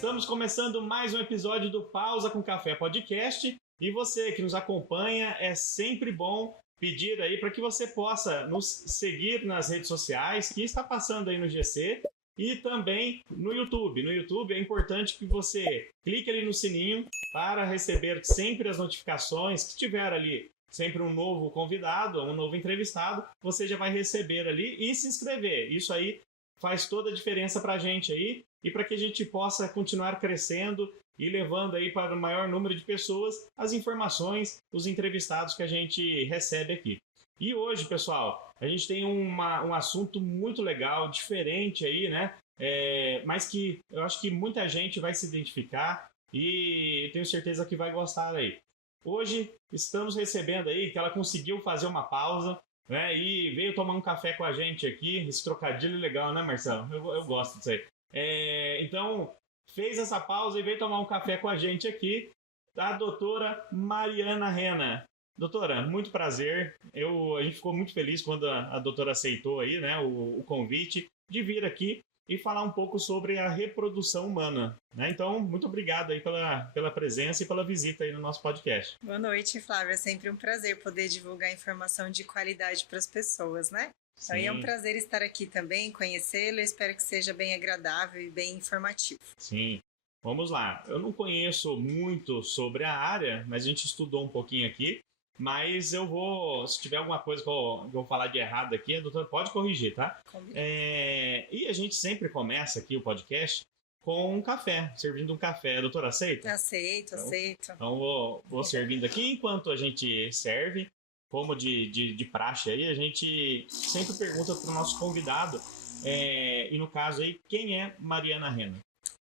Estamos começando mais um episódio do Pausa com Café Podcast e você que nos acompanha, é sempre bom pedir aí para que você possa nos seguir nas redes sociais que está passando aí no GC e também no YouTube. No YouTube é importante que você clique ali no sininho para receber sempre as notificações que tiver ali. Sempre um novo convidado, um novo entrevistado, você já vai receber ali e se inscrever. Isso aí faz toda a diferença para a gente aí e para que a gente possa continuar crescendo e levando aí para o maior número de pessoas as informações, os entrevistados que a gente recebe aqui. E hoje, pessoal, a gente tem um assunto muito legal, diferente aí, né? Mas que eu acho que muita gente vai se identificar e tenho certeza que vai gostar aí. Hoje estamos recebendo aí que ela conseguiu fazer uma pausa, né, e veio tomar um café com a gente aqui. Esse trocadilho legal, né, Marcelo? Eu gosto disso aí. Então, fez essa pausa e veio tomar um café com a gente aqui, a doutora Mariana Rena. Doutora, muito prazer. A gente ficou muito feliz quando a doutora aceitou aí, né, o convite de vir aqui e falar um pouco sobre a reprodução humana, né? Então, muito obrigado aí pela presença e pela visita aí no nosso podcast. Boa noite, Flávia. É sempre um prazer poder divulgar informação de qualidade para as pessoas, né? Então, é um prazer estar aqui também, conhecê-lo. Espero que seja bem agradável e bem informativo. Sim. Vamos lá. Eu não conheço muito sobre a área, mas a gente estudou um pouquinho aqui. Mas eu vou, se tiver alguma coisa que eu vou falar de errado aqui, a doutora pode corrigir, tá? E a gente sempre começa aqui o podcast com um café, servindo um café. A doutora aceita? Aceito. Então vou servindo aqui. Enquanto a gente serve, como de praxe aí, a gente sempre pergunta para o nosso convidado, e no caso aí, quem é Mariana Rena?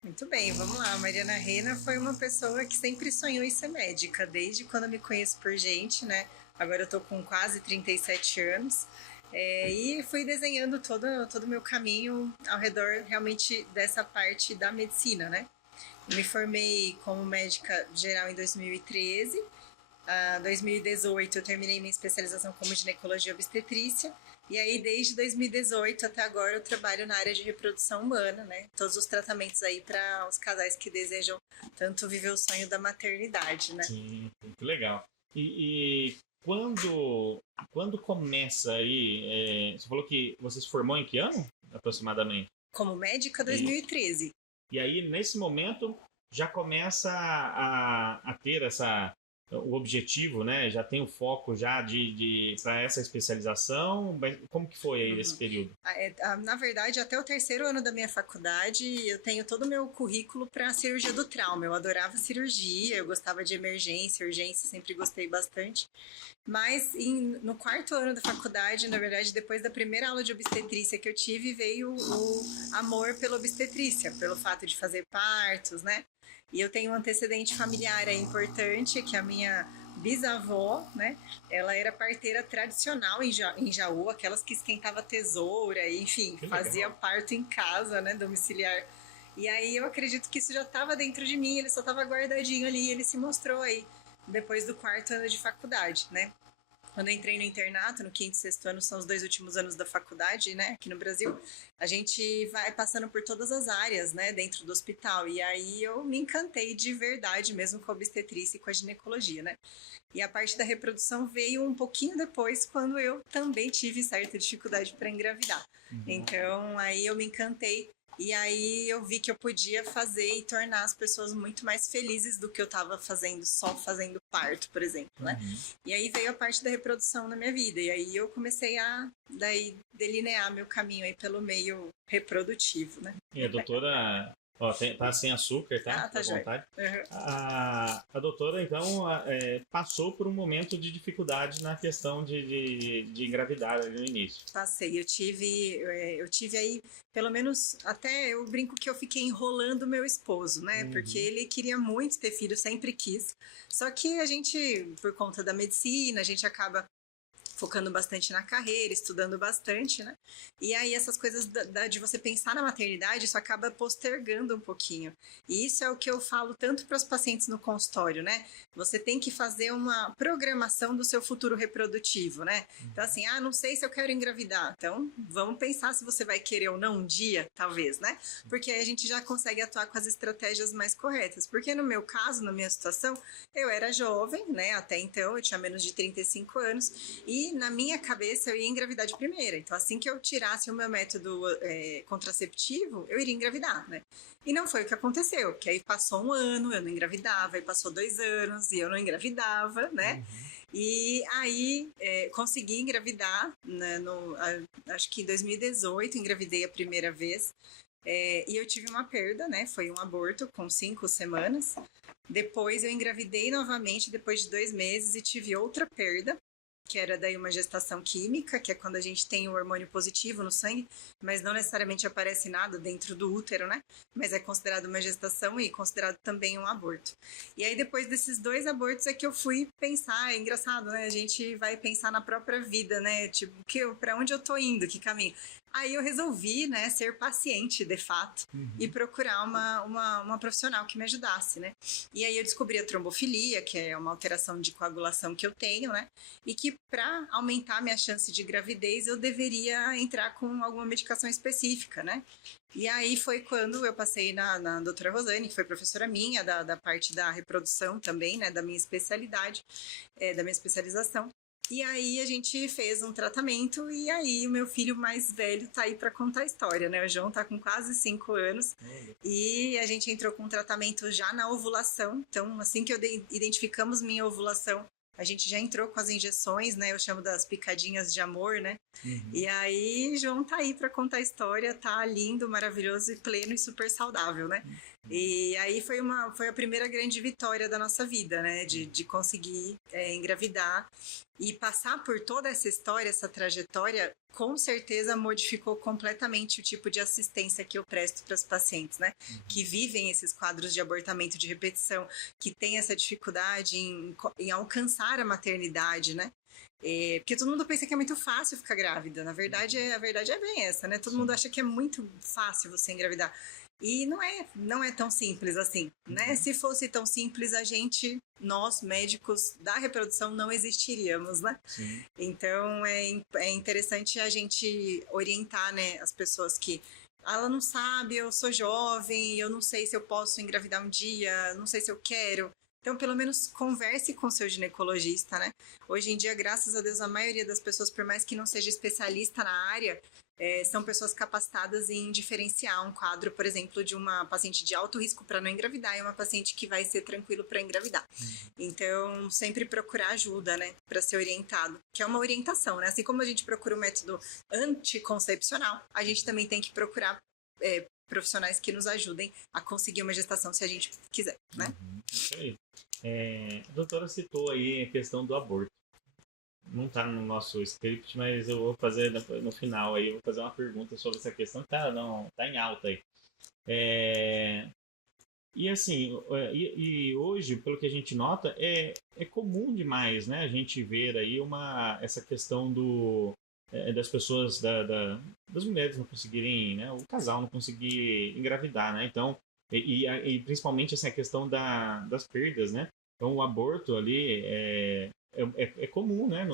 Muito bem, vamos lá. A Mariana Rena foi uma pessoa que sempre sonhou em ser médica, desde quando eu me conheço por gente, né? Agora eu tô com quase 37 anos. E fui desenhando todo o meu caminho ao redor realmente dessa parte da medicina, né? Me formei como médica geral em 2013. Em 2018 eu terminei minha especialização como ginecologia e obstetrícia. E aí, desde 2018 até agora, eu trabalho na área de reprodução humana, né? Todos os tratamentos aí para os casais que desejam tanto viver o sonho da maternidade, né? Sim, muito legal. E quando começa aí, você falou que você se formou em que ano, aproximadamente? Como médica, 2013. E aí, nesse momento, já começa a ter o objetivo, né? Já tem o foco já para essa especialização. Como que foi aí esse período? Na verdade, até o terceiro ano da minha faculdade, eu tenho todo o meu currículo para cirurgia do trauma. Eu adorava cirurgia, eu gostava de emergência, urgência, sempre gostei bastante. Mas no quarto ano da faculdade, na verdade, depois da primeira aula de obstetrícia que eu tive, veio o amor pela obstetrícia, pelo fato de fazer partos, né? E eu tenho um antecedente familiar importante, que a minha bisavó, né? Ela era parteira tradicional em Jaú, aquelas que esquentava tesoura, enfim, fazia parto em casa, né? Domiciliar. E aí eu acredito que isso já estava dentro de mim, ele só estava guardadinho ali, ele se mostrou aí depois do quarto ano de faculdade, né? Quando eu entrei no internato, no quinto e sexto ano, são os 2 últimos anos da faculdade, né, aqui no Brasil, a gente vai passando por todas as áreas, né, dentro do hospital, e aí eu me encantei de verdade mesmo com a obstetrícia e com a ginecologia, né. E a parte da reprodução veio um pouquinho depois, quando eu também tive certa dificuldade para engravidar. Então, aí eu me encantei. E aí eu vi que eu podia fazer e tornar as pessoas muito mais felizes do que eu estava fazendo, só fazendo parto, por exemplo, né? E aí veio a parte da reprodução na minha vida. E aí eu comecei a delinear meu caminho aí pelo meio reprodutivo, né? E a doutora... tá sem açúcar, tá? Tá à vontade. A doutora, então, passou por um momento de dificuldade na questão de engravidar no início. Passei. Eu tive aí, pelo menos, até eu brinco que eu fiquei enrolando meu esposo, né? Porque ele queria muito ter filho, sempre quis. Só que a gente, por conta da medicina, a gente acaba focando bastante na carreira, estudando bastante, né? E aí essas coisas de você pensar na maternidade, isso acaba postergando um pouquinho. E isso é o que eu falo tanto para os pacientes no consultório, né? Você tem que fazer uma programação do seu futuro reprodutivo, né? Então assim, não sei se eu quero engravidar. Então, vamos pensar se você vai querer ou não um dia, talvez, né? Porque aí a gente já consegue atuar com as estratégias mais corretas. Porque no meu caso, na minha situação, eu era jovem, né? Até então, eu tinha menos de 35 anos. E na minha cabeça, eu ia engravidar de primeira. Então, assim que eu tirasse o meu método contraceptivo, eu iria engravidar, né? E não foi o que aconteceu, porque aí passou um ano, eu não engravidava, aí passou 2 anos e eu não engravidava, né? E aí consegui engravidar, né, acho que em 2018 engravidei a primeira vez. E eu tive uma perda, né? Foi um aborto com 5 semanas. Depois eu engravidei novamente depois de 2 meses e tive outra perda, que era daí uma gestação química, que é quando a gente tem o hormônio positivo no sangue, mas não necessariamente aparece nada dentro do útero, né? Mas é considerado uma gestação e considerado também um aborto. E aí depois desses 2 abortos é que eu fui pensar, é engraçado, né? A gente vai pensar na própria vida, né? Tipo, para onde eu tô indo, que caminho? Aí eu resolvi, né, ser paciente, de fato, e procurar uma profissional que me ajudasse, né? E aí eu descobri a trombofilia, que é uma alteração de coagulação que eu tenho, né? E que para aumentar a minha chance de gravidez, eu deveria entrar com alguma medicação específica, né? E aí foi quando eu passei na doutora Rosane, que foi professora minha, da parte da reprodução também, né? Da minha especialidade, da minha especialização. E aí a gente fez um tratamento e aí o meu filho mais velho tá aí para contar a história, né? O João tá com quase 5 anos e a gente entrou com um tratamento já na ovulação. Então, assim que identificamos minha ovulação, a gente já entrou com as injeções, né? Eu chamo das picadinhas de amor, né? E aí João tá aí para contar a história, tá lindo, maravilhoso e pleno e super saudável, né? E aí foi a primeira grande vitória da nossa vida, né? De conseguir engravidar. E passar por toda essa história, essa trajetória, com certeza modificou completamente o tipo de assistência que eu presto para os pacientes, né? Que vivem esses quadros de abortamento de repetição, que têm essa dificuldade em alcançar a maternidade, né? Porque todo mundo pensa que é muito fácil ficar grávida. Na verdade, a verdade é bem essa, né? Todo mundo acha que é muito fácil você engravidar. E não é tão simples assim, né? Se fosse tão simples, nós, médicos da reprodução, não existiríamos, né? Sim. Então, é interessante a gente orientar, né, as pessoas que ela não sabe, eu sou jovem, eu não sei se eu posso engravidar um dia, não sei se eu quero. Então, pelo menos converse com seu ginecologista, né? Hoje em dia, graças a Deus, a maioria das pessoas, por mais que não seja especialista na área, são pessoas capacitadas em diferenciar um quadro, por exemplo, de uma paciente de alto risco para não engravidar e uma paciente que vai ser tranquilo para engravidar. Então, sempre procurar ajuda, né, para ser orientado, que é uma orientação, né? Assim como a gente procura o método anticoncepcional, a gente também tem que procurar profissionais que nos ajudem a conseguir uma gestação se a gente quiser, né? Isso aí. A doutora citou aí a questão do aborto. Não está no nosso script, mas eu vou fazer no final aí, eu vou fazer uma pergunta sobre essa questão que tá em alta aí. E assim, e hoje, pelo que a gente nota, é comum demais, né? A gente ver aí essa questão das pessoas, das mulheres não conseguirem, né? O casal não conseguir engravidar, né? Então, e principalmente assim, a questão das perdas, né? Então, o aborto ali é comum, né?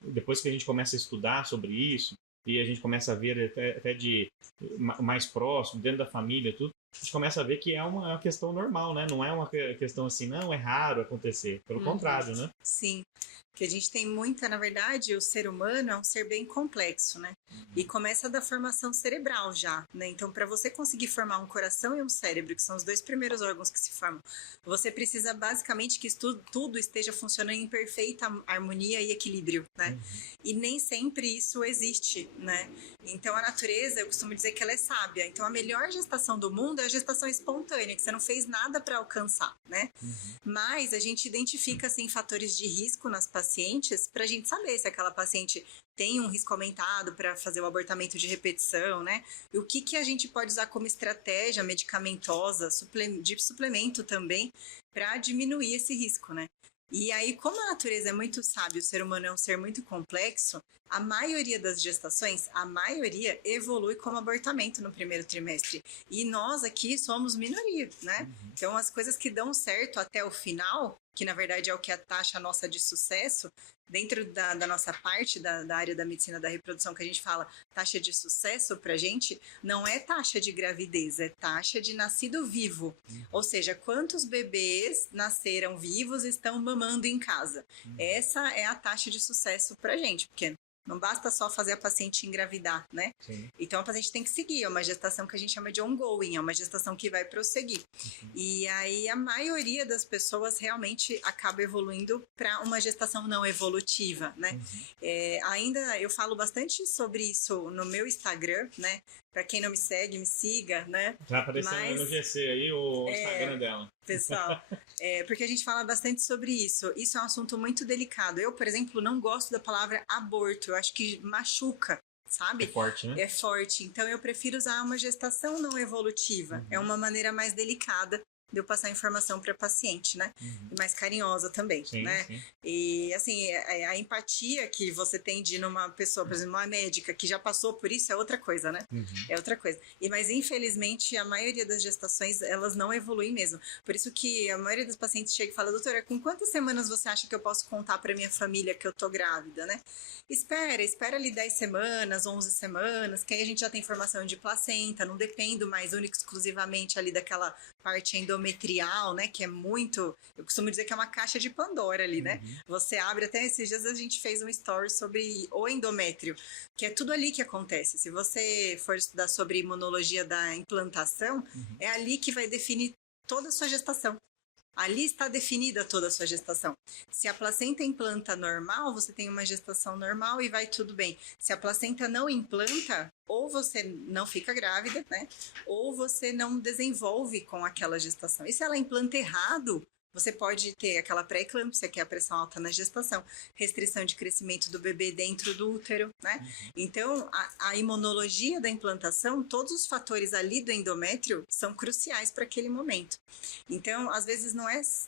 Depois que a gente começa a estudar sobre isso e a gente começa a ver até de mais próximo, dentro da família, tudo, a gente começa a ver que é uma questão normal, né? Não é uma questão assim, não, é raro acontecer. Pelo contrário, né? Sim. Porque a gente tem na verdade, o ser humano é um ser bem complexo, né? E começa da formação cerebral já, né? Então, para você conseguir formar um coração e um cérebro, que são os 2 primeiros órgãos que se formam, você precisa basicamente que tudo esteja funcionando em perfeita harmonia e equilíbrio, né? E nem sempre isso existe, né? Então, a natureza, eu costumo dizer que ela é sábia. Então, a melhor gestação do mundo é a gestação espontânea, que você não fez nada para alcançar, né? Mas a gente identifica, assim, fatores de risco nas pacientes para a gente saber se aquela paciente tem um risco aumentado para fazer o abortamento de repetição, né? E o que a gente pode usar como estratégia medicamentosa, de suplemento também, para diminuir esse risco, né? E aí, como a natureza é muito sábia, o ser humano é um ser muito complexo, a maioria das gestações, a maioria evolui como abortamento no primeiro trimestre. E nós aqui somos minoria, né? Então, as coisas que dão certo até o final, que na verdade é o que a taxa nossa de sucesso, dentro da nossa parte da área da medicina da reprodução, que a gente fala taxa de sucesso pra gente, não é taxa de gravidez, é taxa de nascido vivo. Ou seja, quantos bebês nasceram vivos e estão mamando em casa. Essa é a taxa de sucesso pra gente, porque não basta só fazer a paciente engravidar, né? Sim. Então a paciente tem que seguir, é uma gestação que a gente chama de ongoing, é uma gestação que vai prosseguir. E aí a maioria das pessoas realmente acaba evoluindo para uma gestação não evolutiva, né? Ainda eu falo bastante sobre isso no meu Instagram, né? Para quem não me segue, me siga, né? Tá aparecendo no GC aí o Instagram dela. Pessoal, porque a gente fala bastante sobre isso. Isso é um assunto muito delicado. Eu, por exemplo, não gosto da palavra aborto. Eu acho que machuca, sabe? É forte, né? É forte. Então, eu prefiro usar uma gestação não evolutiva. É uma maneira mais delicada de eu passar informação para paciente, né? E mais carinhosa também, Sim, né? sim. E, assim, a empatia que você tem de ir numa pessoa, por exemplo, uma médica que já passou por isso é outra coisa, né? É outra coisa. Mas, infelizmente, a maioria das gestações, elas não evoluem mesmo. Por isso que a maioria dos pacientes chega e fala, doutora, com quantas semanas você acha que eu posso contar para minha família que eu tô grávida, né? Espera ali 10 semanas, 11 semanas, que aí a gente já tem formação de placenta, não dependo mais única e exclusivamente ali daquela parte endometrial, né, que é muito, eu costumo dizer que é uma caixa de Pandora ali, né? Você abre, até esses dias a gente fez um story sobre o endométrio, que é tudo ali que acontece. Se você for estudar sobre imunologia da implantação, é ali que vai definir toda a sua gestação. Ali está definida toda a sua gestação. Se a placenta implanta normal, você tem uma gestação normal e vai tudo bem. Se a placenta não implanta, ou você não fica grávida, né? Ou você não desenvolve com aquela gestação. E se ela implanta errado, você pode ter aquela pré-eclâmpsia, que é a pressão alta na gestação, restrição de crescimento do bebê dentro do útero, né? Então, a imunologia da implantação, todos os fatores ali do endométrio são cruciais para aquele momento. Então, às vezes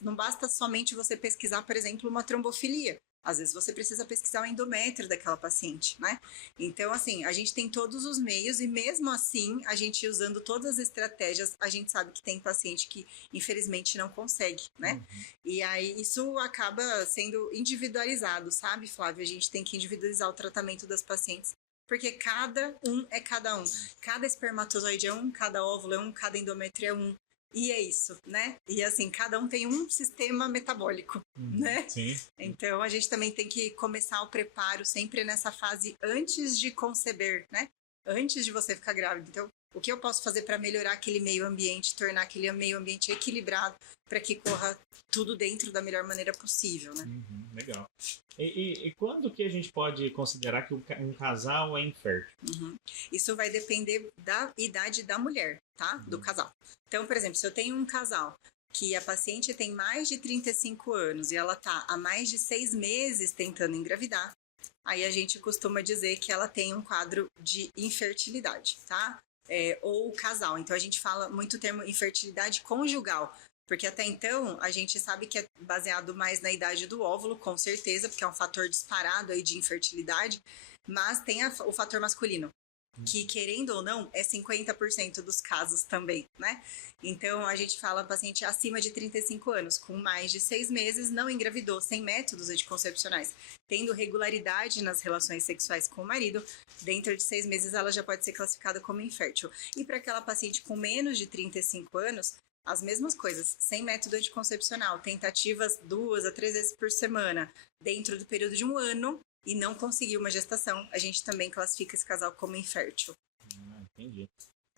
não basta somente você pesquisar, por exemplo, uma trombofilia. Às vezes você precisa pesquisar o endométrio daquela paciente, né? Então, assim, a gente tem todos os meios e mesmo assim, a gente usando todas as estratégias, a gente sabe que tem paciente que infelizmente não consegue, né? E aí isso acaba sendo individualizado, sabe, Flávio? A gente tem que individualizar o tratamento das pacientes. Porque cada um é cada um. Cada espermatozoide é um, cada óvulo é um, cada endométrio é um. E é isso, né? E assim, cada um tem um sistema metabólico, né? Sim. Então, a gente também tem que começar o preparo sempre nessa fase antes de conceber, né? Antes de você ficar grávida. Então, o que eu posso fazer para melhorar aquele meio ambiente, tornar aquele meio ambiente equilibrado para que corra tudo dentro da melhor maneira possível, né? Legal. E quando que a gente pode considerar que um casal é infértil? Isso vai depender da idade da mulher, tá? Do casal. Então, por exemplo, se eu tenho um casal que a paciente tem mais de 35 anos e ela tá há mais de 6 meses tentando engravidar, aí a gente costuma dizer que ela tem um quadro de infertilidade, tá? Ou casal. Então, a gente fala muito o termo infertilidade conjugal, porque até então a gente sabe que é baseado mais na idade do óvulo, com certeza, porque é um fator disparado aí de infertilidade, mas tem o fator masculino, que querendo ou não é 50% dos casos também, né? Então a gente fala paciente acima de 35 anos, com mais de 6 meses, não engravidou, sem métodos anticoncepcionais, tendo regularidade nas relações sexuais com o marido, dentro de 6 meses ela já pode ser classificada como infértil. E para aquela paciente com menos de 35 anos, as mesmas coisas, sem método anticoncepcional, tentativas 2 a 3 vezes por semana, dentro do período de 1 ano, e não conseguiu uma gestação, a gente também classifica esse casal como infértil. Entendi.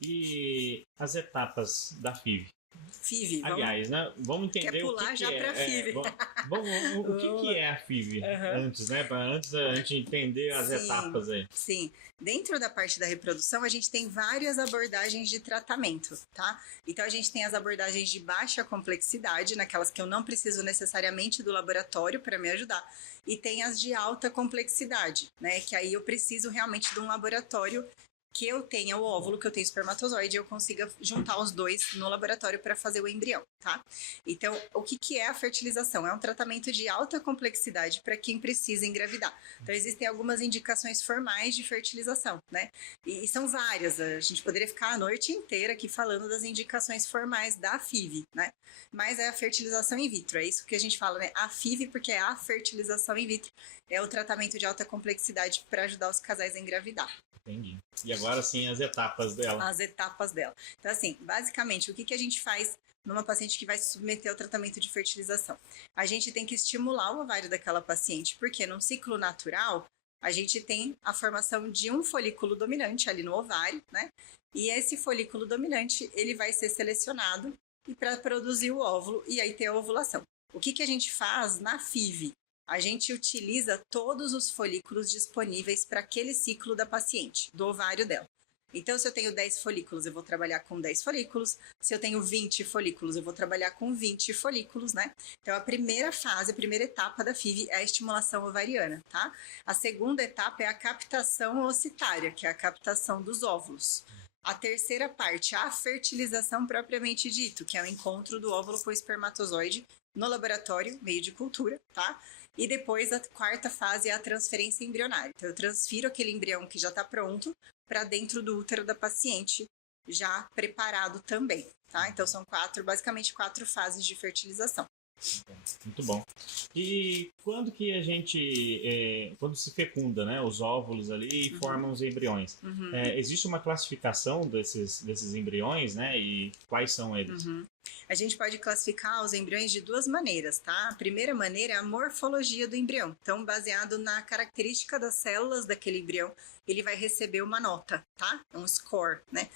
E as etapas da FIV? FIV, aliás, né? Vamos entender quer pular o que já é. para FIV. O que é a FIV antes, né? Antes a gente entender as etapas aí. Sim. Dentro da parte da reprodução, a gente tem várias abordagens de tratamento, tá? Então, a gente tem as abordagens de baixa complexidade, naquelas que eu não preciso necessariamente do laboratório para me ajudar. E tem as de alta complexidade, né? Que aí eu preciso realmente de um laboratório que eu tenha o óvulo, que eu tenho o espermatozoide, eu consiga juntar os dois no laboratório para fazer o embrião, tá? Então, o que é a fertilização? É um tratamento de alta complexidade para quem precisa engravidar. Então, existem algumas indicações formais de fertilização, né? E são várias. A gente poderia ficar a noite inteira aqui falando das indicações formais da FIV, né? Mas é a fertilização in vitro, é isso que a gente fala, né? A FIV, porque é a fertilização in vitro. É o tratamento de alta complexidade para ajudar os casais a engravidar. Entendi. E agora sim as etapas dela. As etapas dela. Então, assim, basicamente, o que a gente faz numa paciente que vai se submeter ao tratamento de fertilização? A gente tem que estimular o ovário daquela paciente, porque num ciclo natural, a gente tem a formação de um folículo dominante ali no ovário, né? E esse folículo dominante, ele vai ser selecionado para produzir o óvulo e aí ter a ovulação. O que a gente faz na FIV? A gente utiliza todos os folículos disponíveis para aquele ciclo da paciente, do ovário dela. Então, se eu tenho 10 folículos, eu vou trabalhar com 10 folículos. Se eu tenho 20 folículos, eu vou trabalhar com 20 folículos, né? Então, a primeira fase, a primeira etapa da FIV é a estimulação ovariana, tá? A segunda etapa é a captação ocitária, que é a captação dos óvulos. A terceira parte, a fertilização propriamente dito, que é o encontro do óvulo com o espermatozoide no laboratório, meio de cultura, tá? E depois a quarta fase é a transferência embrionária. Então, eu transfiro aquele embrião que já está pronto para dentro do útero da paciente, já preparado também, tá? Então, são basicamente quatro fases de fertilização. Muito bom. E quando que a gente, quando se fecunda, né, os óvulos ali e formam os embriões, existe uma classificação desses embriões, né, e quais são eles? A gente pode classificar os embriões de duas maneiras, tá? A primeira maneira é a morfologia do embrião. Então, baseado na característica das células daquele embrião, ele vai receber uma nota, tá? Um score, né?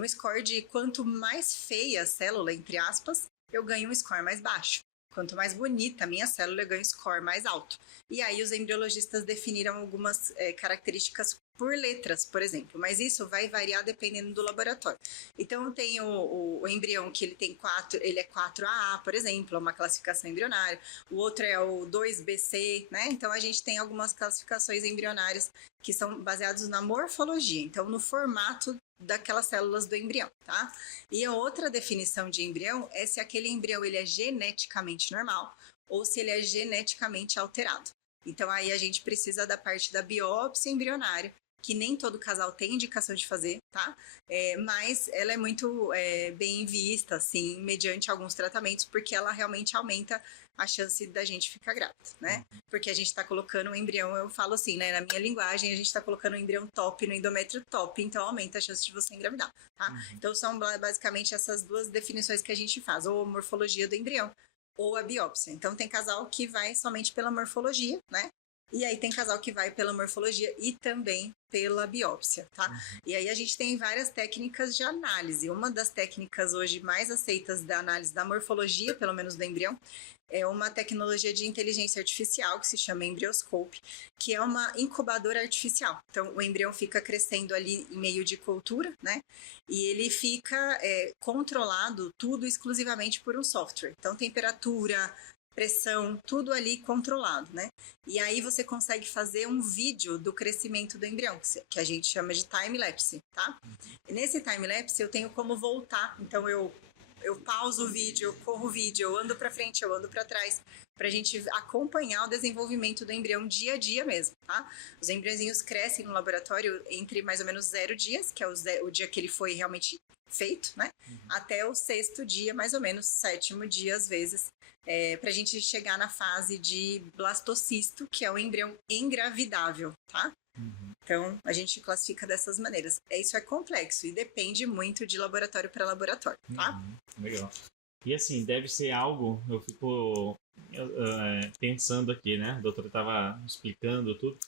Um score de quanto mais feia a célula, entre aspas, eu ganho um score mais baixo. Quanto mais bonita a minha célula, eu ganho um score mais alto. E aí os embriologistas definiram algumas características por letras, por exemplo, mas isso vai variar dependendo do laboratório. Então tem o embrião que ele tem ele é 4AA, por exemplo, é uma classificação embrionária. O outro é o 2BC, né? Então a gente tem algumas classificações embrionárias que são baseadas na morfologia, então no formato daquelas células do embrião, tá? E a outra definição de embrião é se aquele embrião ele é geneticamente normal ou se ele é geneticamente alterado. Então aí a gente precisa da parte da biópsia embrionária, que nem todo casal tem indicação de fazer, tá? Mas ela é muito bem vista, assim, mediante alguns tratamentos, porque ela realmente aumenta a chance da gente ficar grávida, né? Porque a gente está colocando um embrião, eu falo assim, né? Na minha linguagem, a gente está colocando um embrião top no endométrio top, então aumenta a chance de você engravidar, tá? Então são basicamente essas duas definições que a gente faz, ou a morfologia do embrião, ou a biópsia. Então tem casal que vai somente pela morfologia, né? E aí tem casal que vai pela morfologia e também pela biópsia, tá? E aí a gente tem várias técnicas de análise. Uma das técnicas hoje mais aceitas da análise da morfologia, pelo menos do embrião, é uma tecnologia de inteligência artificial que se chama Embryoscope, que é uma incubadora artificial. Então, o embrião fica crescendo ali em meio de cultura, né? E ele fica controlado tudo exclusivamente por um software. Então, temperatura, pressão, tudo ali controlado, né? E aí você consegue fazer um vídeo do crescimento do embrião, que a gente chama de time-lapse, tá? E nesse time-lapse eu tenho como voltar. Então, eu pauso o vídeo, eu corro o vídeo, eu ando para frente, eu ando para trás, para a gente acompanhar o desenvolvimento do embrião dia a dia mesmo, tá? Os embriãozinhos crescem no laboratório entre mais ou menos 0 dias, que é o dia que ele foi realmente feito, né? Até o 6º dia, mais ou menos, 7º dia, às vezes, para a gente chegar na fase de blastocisto, que é o embrião engravidável, tá? Então, a gente classifica dessas maneiras. Isso é complexo e depende muito de laboratório para laboratório, tá? Legal. E assim, deve ser algo, eu fico pensando aqui, né? A doutora estava explicando tudo.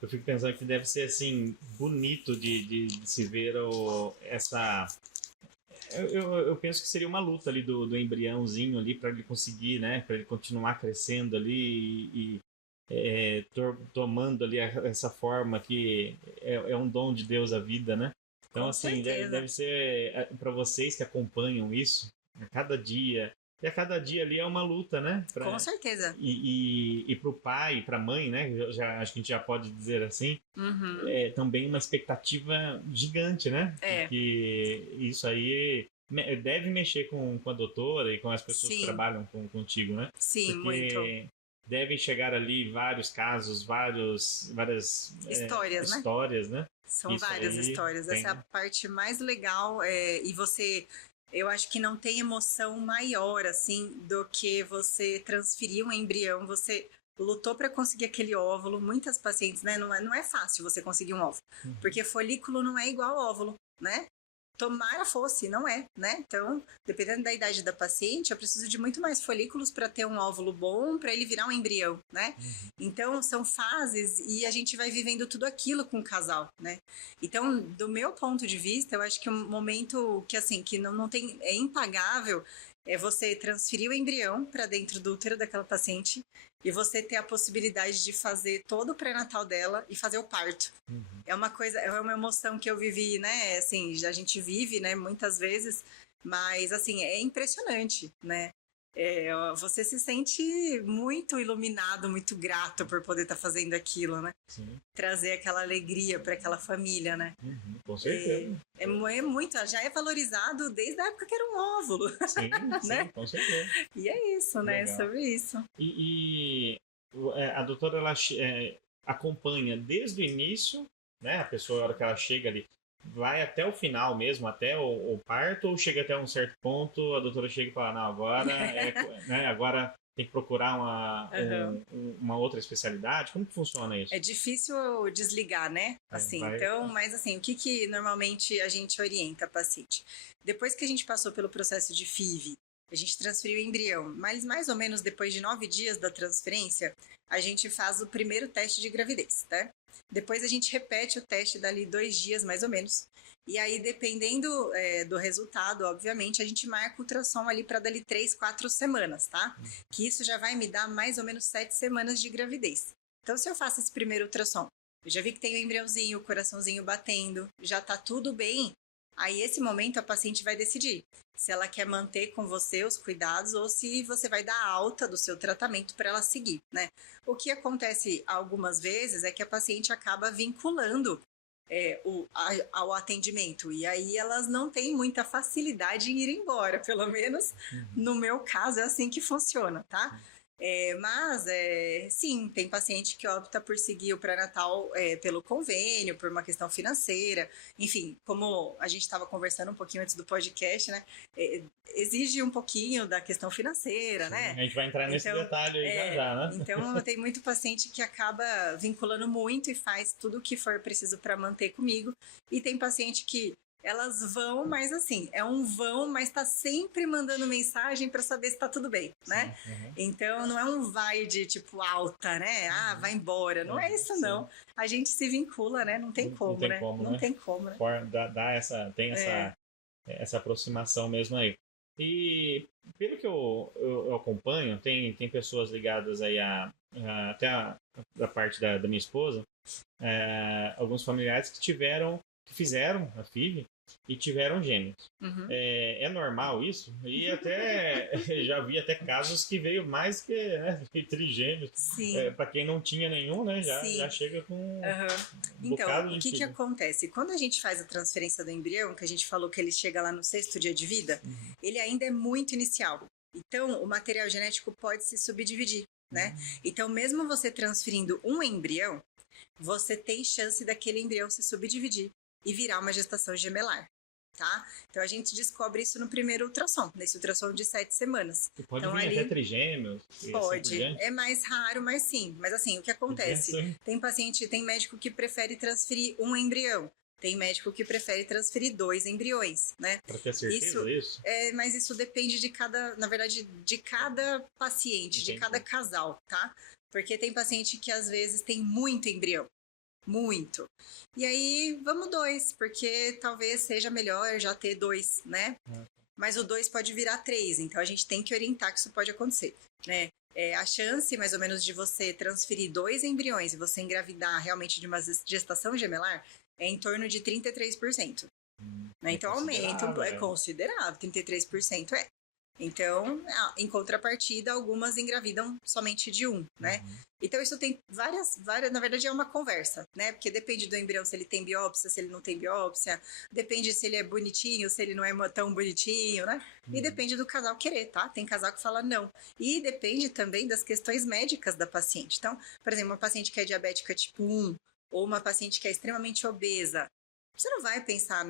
Eu fico pensando que deve ser, assim, bonito de se ver essa... Eu penso que seria uma luta ali do embriãozinho ali para ele conseguir, né? Para ele continuar crescendo ali e tomando ali essa forma que é um dom de Deus a vida, né? Então, Com assim, certeza. deve ser para vocês que acompanham isso a cada dia, E a cada dia ali é uma luta, né? Com certeza. E para o pai e para a mãe, né? Acho que a gente já pode dizer assim, Uhum. é também uma expectativa gigante, né? É. Porque isso aí deve mexer com a doutora e com as pessoas que Sim. trabalham contigo, né? Sim, Porque muito. devem chegar ali vários casos, várias histórias, né? São Isso várias aí histórias. tem, Essa é a né? parte mais legal. E você, eu acho que não tem emoção maior assim do que você transferir um embrião. Você lutou para conseguir aquele óvulo. Muitas pacientes, né? Não é fácil você conseguir um óvulo, porque folículo não é igual óvulo, né? Tomara fosse, não é, né? Então, dependendo da idade da paciente, eu preciso de muito mais folículos para ter um óvulo bom, para ele virar um embrião, né? Então, são fases e a gente vai vivendo tudo aquilo com o casal, né? Então, do meu ponto de vista, eu acho que um momento que, assim, que não tem, é impagável é você transferir o embrião para dentro do útero daquela paciente e você ter a possibilidade de fazer todo o pré-natal dela e fazer o parto. É uma coisa, é uma emoção que eu vivi, né? Assim, a gente vive, né? Muitas vezes, mas assim é impressionante, né? Você se sente muito iluminado, muito grato por poder estar fazendo aquilo, né? Sim. Trazer aquela alegria para aquela família, né? Com certeza. É muito, já é valorizado desde a época que era um óvulo. Sim, né? com certeza. E é isso, né? Legal. Sobre isso. E a doutora, ela acompanha desde o início, né? A pessoa, a hora que ela chega ali, vai até o final mesmo, até o parto, ou chega até um certo ponto, a doutora chega e fala, não, agora, né, agora tem que procurar uma outra especialidade? Como que funciona isso? É difícil desligar, né? Assim, então, mas assim, o que normalmente a gente orienta a paciente? Depois que a gente passou pelo processo de FIV, a gente transferiu o embrião, mas mais ou menos depois de 9 dias da transferência, a gente faz o primeiro teste de gravidez, tá? Depois a gente repete o teste dali 2 dias, mais ou menos. E aí, dependendo do resultado, obviamente, a gente marca o ultrassom ali para dali 3, 4 semanas, tá? Que isso já vai me dar mais ou menos 7 semanas de gravidez. Então, se eu faço esse primeiro ultrassom, eu já vi que tem o embriãozinho, o coraçãozinho batendo, já tá tudo bem. Aí, esse momento, a paciente vai decidir se ela quer manter com você os cuidados ou se você vai dar alta do seu tratamento para ela seguir, né? O que acontece algumas vezes é que a paciente acaba vinculando ao atendimento, e aí elas não têm muita facilidade em ir embora, pelo menos no meu caso é assim que funciona, tá? Mas, sim, tem paciente que opta por seguir o pré-natal pelo convênio, por uma questão financeira. Enfim, como a gente estava conversando um pouquinho antes do podcast, né? Exige um pouquinho da questão financeira, Sim, né? a gente vai entrar nesse detalhe aí já, né? Então, tem muito paciente que acaba vinculando muito e faz tudo o que for preciso para manter comigo. E tem paciente que elas vão, mas assim, é um vão, mas tá sempre mandando mensagem para saber se tá tudo bem, né? Então, não é um vai de tipo alta, né? Ah, vai embora. Não é isso, não. A gente se vincula, né? Não tem como, né? Não tem como, né? Tem essa aproximação mesmo aí. E pelo que eu acompanho, tem pessoas ligadas aí até da parte da minha esposa, alguns familiares que fizeram a FIV e tiveram gêmeos. É normal isso? E até já vi até casos que veio mais que, né, trigêmeos. Para quem não tinha nenhum, né, já chega com um bocado de Então, o que acontece? Quando a gente faz a transferência do embrião, que a gente falou que ele chega lá no 6º dia de vida, ele ainda é muito inicial. Então, o material genético pode se subdividir, né? Então, mesmo você transferindo um embrião, você tem chance daquele embrião se subdividir e virar uma gestação gemelar, tá? Então, a gente descobre isso no primeiro ultrassom, nesse ultrassom de 7 semanas. E pode então, vir até trigêmeos? Pode. É mais raro, mas sim. Mas assim, o que acontece? Tem médico que prefere transferir um embrião. Tem médico que prefere transferir 2 embriões, né? Para ter certeza disso? Mas isso depende de cada paciente, de cada casal, tá? Porque tem paciente que às vezes tem muito embrião. Muito. E aí, vamos 2, porque talvez seja melhor já ter 2, né? Mas o 2 pode virar 3, então a gente tem que orientar que isso pode acontecer, né? A chance, mais ou menos, de você transferir 2 embriões e você engravidar realmente de uma gestação gemelar é em torno de 33%. Né? Então, aumenta, é considerável, 33% Então, em contrapartida, algumas engravidam somente de um, né? Então, isso tem várias, na verdade, é uma conversa, né? Porque depende do embrião, se ele tem biópsia, se ele não tem biópsia, depende se ele é bonitinho, se ele não é tão bonitinho, né? E depende do casal querer, tá? Tem casal que fala não. E depende também das questões médicas da paciente. Então, por exemplo, uma paciente que é diabética tipo 1, ou uma paciente que é extremamente obesa, você não vai pensar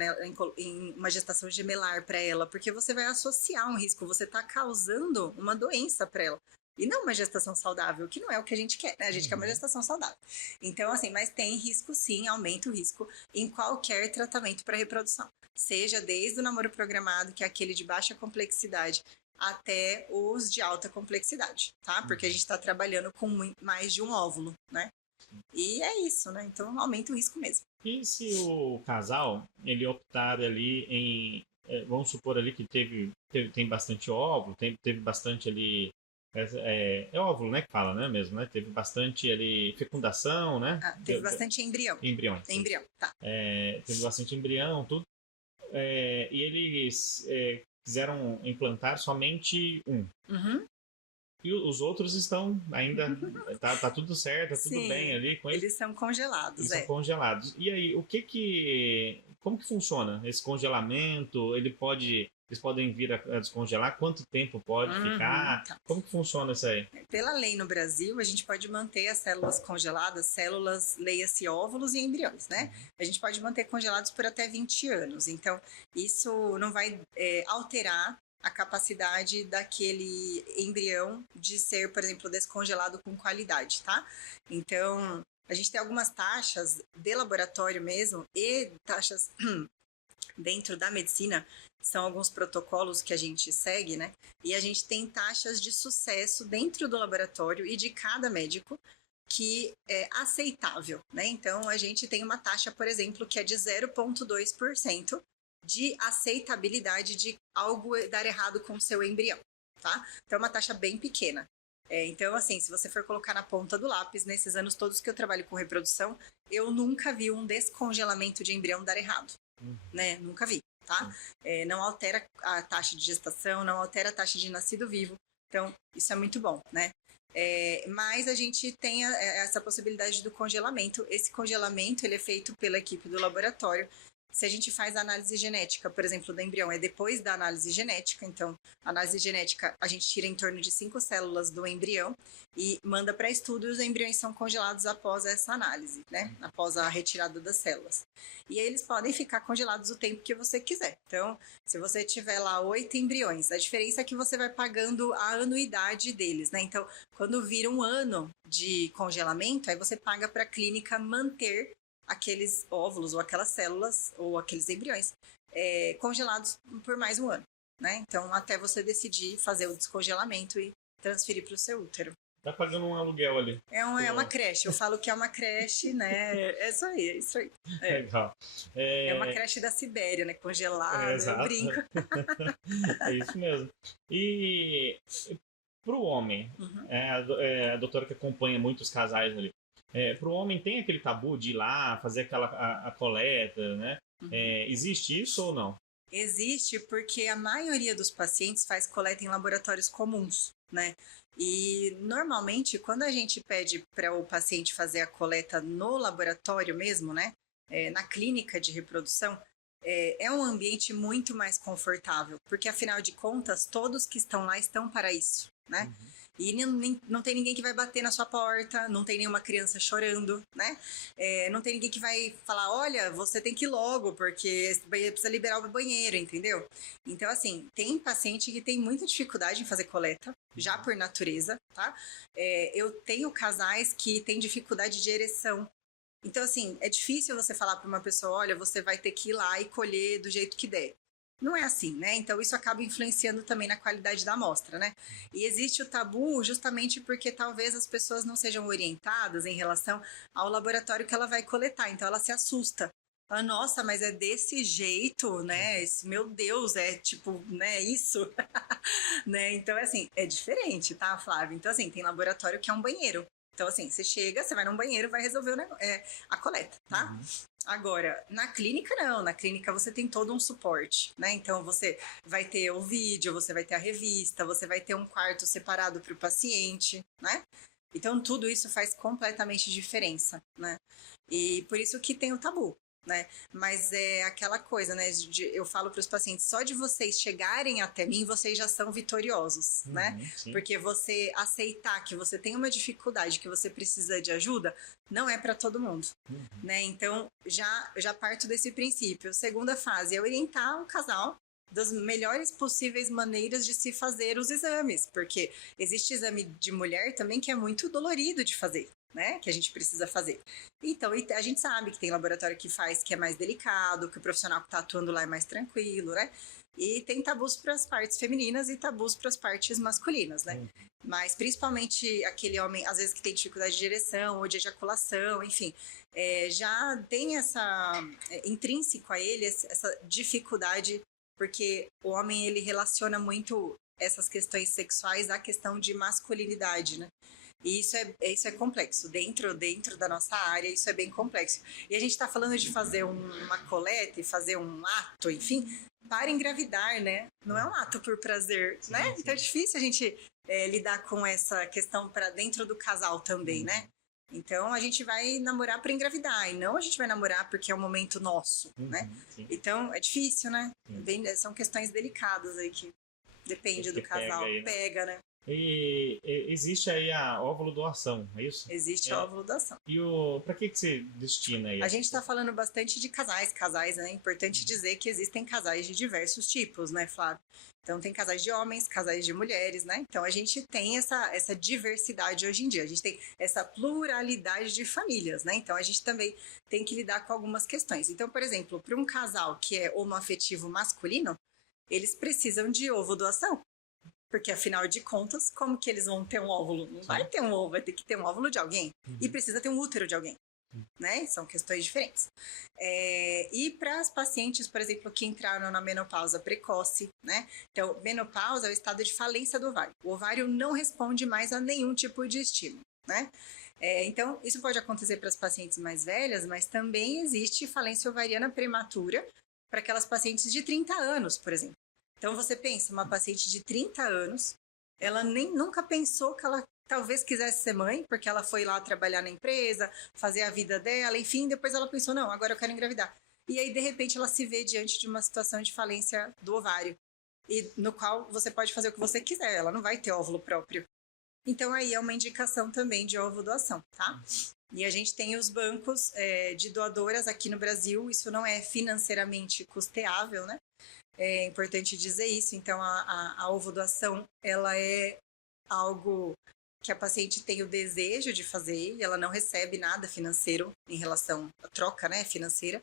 em uma gestação gemelar para ela, porque você vai associar um risco, você está causando uma doença para ela. E não uma gestação saudável, que não é o que a gente quer, né? A gente quer uma gestação saudável. Então, assim, mas tem risco sim, aumenta o risco em qualquer tratamento para reprodução. Seja desde o namoro programado, que é aquele de baixa complexidade, até os de alta complexidade, tá? Porque a gente está trabalhando com mais de um óvulo, né? E é isso, né? Então aumenta o risco mesmo. E se o casal, ele optar ali em, vamos supor ali que tem bastante óvulo, teve bastante ali, é óvulo, né, que fala, né, mesmo, né? Teve bastante ali fecundação, né? Teve bastante embrião. Embrião. Embrião, tá. Teve bastante embrião, tudo. E eles quiseram implantar somente um. E os outros estão ainda. Tá tudo certo, tá tudo bem ali com eles. Eles são congelados. Eles são congelados. E aí, como que funciona esse congelamento? Eles podem vir a descongelar? Quanto tempo pode ficar? Tá. Como que funciona isso aí? Pela lei no Brasil, a gente pode manter as células congeladas, leia-se óvulos e embriões, né? A gente pode manter congelados por até 20 anos. Então, isso não vai alterar a capacidade daquele embrião de ser, por exemplo, descongelado com qualidade, tá? Então, a gente tem algumas taxas de laboratório mesmo e taxas dentro da medicina, são alguns protocolos que a gente segue, né? E a gente tem taxas de sucesso dentro do laboratório e de cada médico que é aceitável, né? Então, a gente tem uma taxa, por exemplo, que é de 0,2% de aceitabilidade de algo dar errado com o seu embrião, tá? Então, é uma taxa bem pequena. Então, assim, se você for colocar na ponta do lápis, nesses anos todos que eu trabalho com reprodução, eu nunca vi um descongelamento de embrião dar errado, né? Nunca vi, tá? Não altera a taxa de gestação, não altera a taxa de nascido vivo. Então, isso é muito bom, né? Mas a gente tem essa possibilidade do congelamento. Esse congelamento, ele é feito pela equipe do laboratório. Se a gente faz a análise genética, por exemplo, do embrião, é depois da análise genética. Então, a análise genética, a gente tira em torno de 5 células do embrião e manda para estudo e os embriões são congelados após essa análise, né? Após a retirada das células. E aí eles podem ficar congelados o tempo que você quiser. Então, se você tiver lá 8 embriões, a diferença é que você vai pagando a anuidade deles, né? Então, quando vira um ano de congelamento, aí você paga para a clínica manter aqueles óvulos ou aquelas células ou aqueles embriões congelados por mais um ano, né? Então, até você decidir fazer o descongelamento e transferir para o seu útero. Tá pagando um aluguel ali. É uma creche, eu falo que é uma creche, né? É isso aí, é isso aí. Legal. É uma creche da Sibéria, né? Congelada, eu brinco. É isso mesmo. E para o homem, a doutora que acompanha muitos casais ali, para o homem tem aquele tabu de ir lá fazer a coleta, né? Existe isso ou não? Existe porque a maioria dos pacientes faz coleta em laboratórios comuns, né? E normalmente quando a gente pede para o paciente fazer a coleta no laboratório mesmo, né? Na clínica de reprodução, é um ambiente muito mais confortável, porque afinal de contas todos que estão lá estão para isso, né? E não tem ninguém que vai bater na sua porta, não tem nenhuma criança chorando, né? Não tem ninguém que vai falar, olha, você tem que ir logo, porque esse banheiro precisa liberar o banheiro, entendeu? Então, assim, tem paciente que tem muita dificuldade em fazer coleta, já por natureza, tá? Eu tenho casais que têm dificuldade de ereção. Então, assim, é difícil você falar para uma pessoa, olha, você vai ter que ir lá e colher do jeito que der. Não é assim, né? Então, isso acaba influenciando também na qualidade da amostra, né? E existe o tabu justamente porque talvez as pessoas não sejam orientadas em relação ao laboratório que ela vai coletar. Então, ela se assusta. Fala, nossa, mas é desse jeito, né? Meu Deus, é tipo, né? Isso, né? Então, assim, é diferente, tá, Flávia? Então, assim, tem laboratório que é um banheiro. Então, assim, você chega, você vai num banheiro, vai resolver a coleta, tá? Agora, na clínica, não. Na clínica você tem todo um suporte, né? Então, você vai ter o vídeo, você vai ter a revista, você vai ter um quarto separado para o paciente, né? Então, tudo isso faz completamente diferença, né? E por isso que tem o tabu, né? Mas é aquela coisa, né? Eu falo para os pacientes, só de vocês chegarem até mim, vocês já são vitoriosos, né? Sim. Porque você aceitar que você tem uma dificuldade, que você precisa de ajuda, não é para todo mundo, né? Então, já parto desse princípio. Segunda fase é orientar o casal das melhores possíveis maneiras de se fazer os exames, porque existe exame de mulher também que é muito dolorido de fazer, né? Que a gente precisa fazer. Então, a gente sabe que tem laboratório que faz que é mais delicado, que o profissional que está atuando lá é mais tranquilo, né? E tem tabus para as partes femininas e tabus para as partes masculinas, né? Mas principalmente aquele homem, às vezes, que tem dificuldade de ereção ou de ejaculação, enfim, já tem essa intrínseco a ele essa dificuldade, porque o homem ele relaciona muito essas questões sexuais à questão de masculinidade, né? E isso é complexo. Dentro da nossa área, isso é bem complexo. E a gente está falando de fazer uma coleta e fazer um ato, enfim, para engravidar, né? Não é um ato por prazer, né? Sim. Então é difícil a gente lidar com essa questão para dentro do casal também, né? Então a gente vai namorar para engravidar e não a gente vai namorar porque é um momento nosso, né? Sim. Então é difícil, né? São questões delicadas aí que depende do casal. Pega, né? E existe aí a óvulo doação, é isso? Existe a óvulo doação. E para que você destina aí? A gente está falando bastante de casais, né? É importante dizer que existem casais de diversos tipos, né, Flávio? Então, tem casais de homens, casais de mulheres, né? Então, a gente tem essa diversidade hoje em dia. A gente tem essa pluralidade de famílias, né? Então, a gente também tem que lidar com algumas questões. Então, por exemplo, para um casal que é homoafetivo masculino, eles precisam de ovo doação. Porque, afinal de contas, como que eles vão ter um óvulo? Não vai ter um óvulo, vai ter que ter um óvulo de alguém. E precisa ter um útero de alguém. Né? São questões diferentes. E para as pacientes, por exemplo, que entraram na menopausa precoce, né? Então, menopausa é o estado de falência do ovário. O ovário não responde mais a nenhum tipo de estímulo, né? Então, isso pode acontecer para as pacientes mais velhas, mas também existe falência ovariana prematura para aquelas pacientes de 30 anos, por exemplo. Então, você pensa, uma paciente de 30 anos, ela nunca pensou que ela talvez quisesse ser mãe, porque ela foi lá trabalhar na empresa, fazer a vida dela, enfim, depois ela pensou, não, agora eu quero engravidar. E aí, de repente, ela se vê diante de uma situação de falência do ovário, e no qual você pode fazer o que você quiser, ela não vai ter óvulo próprio. Então, aí é uma indicação também de óvulo doação, tá? E a gente tem os bancos de doadoras aqui no Brasil, isso não é financeiramente custeável, né? É importante dizer isso. Então, a ovodoação, ela é algo que a paciente tem o desejo de fazer e ela não recebe nada financeiro em relação à troca, né, financeira.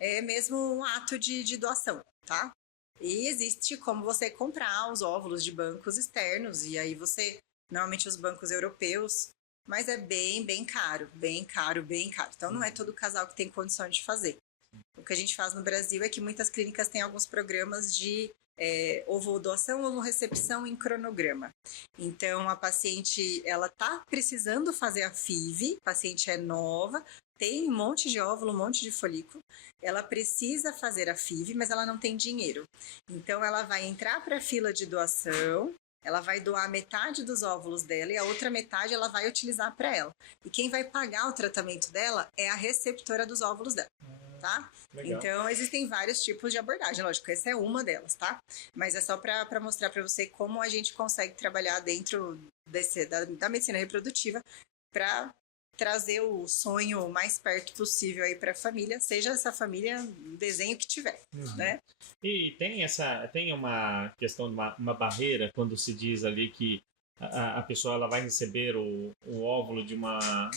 É mesmo um ato de doação, tá? E existe como você comprar os óvulos de bancos externos e aí você, normalmente os bancos europeus, mas é bem caro, bem caro. Então, não é todo casal que tem condição de fazer. O que a gente faz no Brasil é que muitas clínicas têm alguns programas de ovodoação ou recepção em cronograma. Então, a paciente, ela tá precisando fazer a FIV, a paciente é nova, tem um monte de óvulo, um monte de folículo, ela precisa fazer a FIV, mas ela não tem dinheiro. Então, ela vai entrar para a fila de doação, ela vai doar metade dos óvulos dela e a outra metade ela vai utilizar para ela. E quem vai pagar o tratamento dela é a receptora dos óvulos dela. Tá? Então, existem vários tipos de abordagem, lógico, essa é uma delas, tá? Mas é só para mostrar para você como a gente consegue trabalhar dentro da medicina reprodutiva para trazer o sonho o mais perto possível aí para a família, seja essa família o desenho que tiver, né? E tem uma questão de uma barreira quando se diz ali que a pessoa ela vai receber o óvulo de uma...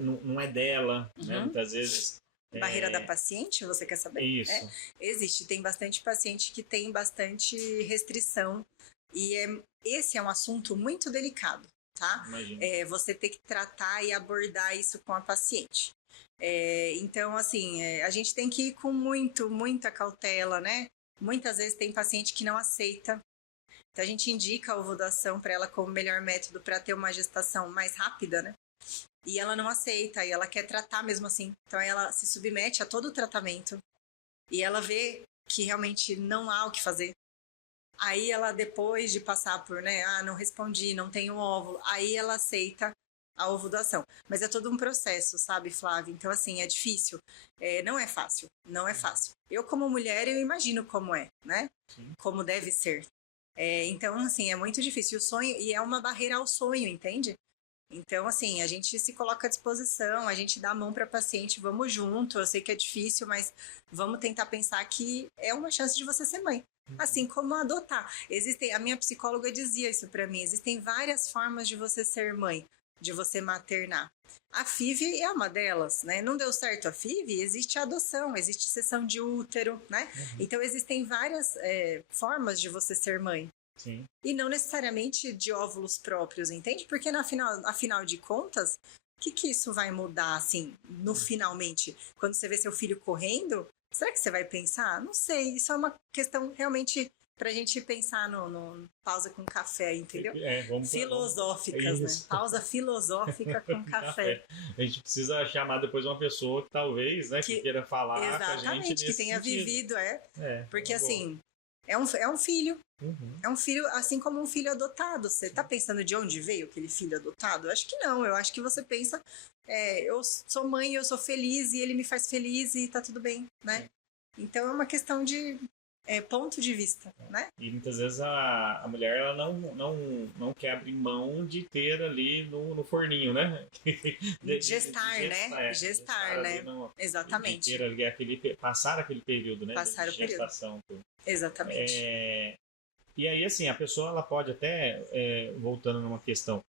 não é dela, né? Muitas vezes... Barreira da paciente, você quer saber? Isso. Existe, tem bastante paciente que tem bastante restrição e esse é um assunto muito delicado, tá? Você tem que tratar e abordar isso com a paciente. Então, assim, a gente tem que ir com muita cautela, né? Muitas vezes tem paciente que não aceita. Então a gente indica a ovulação para ela como melhor método para ter uma gestação mais rápida, né? E ela não aceita, e ela quer tratar mesmo assim. Então ela se submete a todo o tratamento e ela vê que realmente não há o que fazer. Aí ela, depois de passar por, né, não respondi, não tenho óvulo, aí ela aceita a ovulação. Mas é todo um processo, sabe, Flávia? Então, assim, é difícil. Não é fácil, não é fácil. Eu, como mulher, eu imagino como é, né? Sim. Como deve ser. Então, assim, é muito difícil. O sonho, e é uma barreira ao sonho, entende? Então, assim, a gente se coloca à disposição, a gente dá a mão para a paciente, vamos junto. Eu sei que é difícil, mas vamos tentar pensar que é uma chance de você ser mãe. Assim como adotar. A minha psicóloga dizia isso para mim, existem várias formas de você ser mãe, de você maternar. A FIV é uma delas, né? Não deu certo a FIV, existe a adoção, existe cessão de útero, né? Então, existem várias formas de você ser mãe. Sim. E não necessariamente de óvulos próprios, entende? Porque, afinal de contas, o que isso vai mudar, assim, no finalmente? Quando você vê seu filho correndo, será que você vai pensar? Não sei, isso é uma questão realmente pra gente pensar no pausa com café, entendeu? Filosóficas, né? Pausa filosófica com café. A gente precisa chamar depois uma pessoa que talvez, né, que queira falar com a gente. Exatamente, que tenha sentido. vivido, porque assim, é um filho. É um filho, assim como um filho adotado. Você tá pensando de onde veio aquele filho adotado? Eu acho que não. Eu acho que você pensa, eu sou mãe, eu sou feliz e ele me faz feliz e tá tudo bem, né? Então é uma questão de ponto de vista, né? E muitas vezes a mulher ela não quer abrir mão de ter ali no forninho, né? Gestar, né? Exatamente. De ter ali passar aquele período, né? Passar de o período. gestação. Exatamente. E aí, assim, a pessoa ela pode até, voltando numa questão,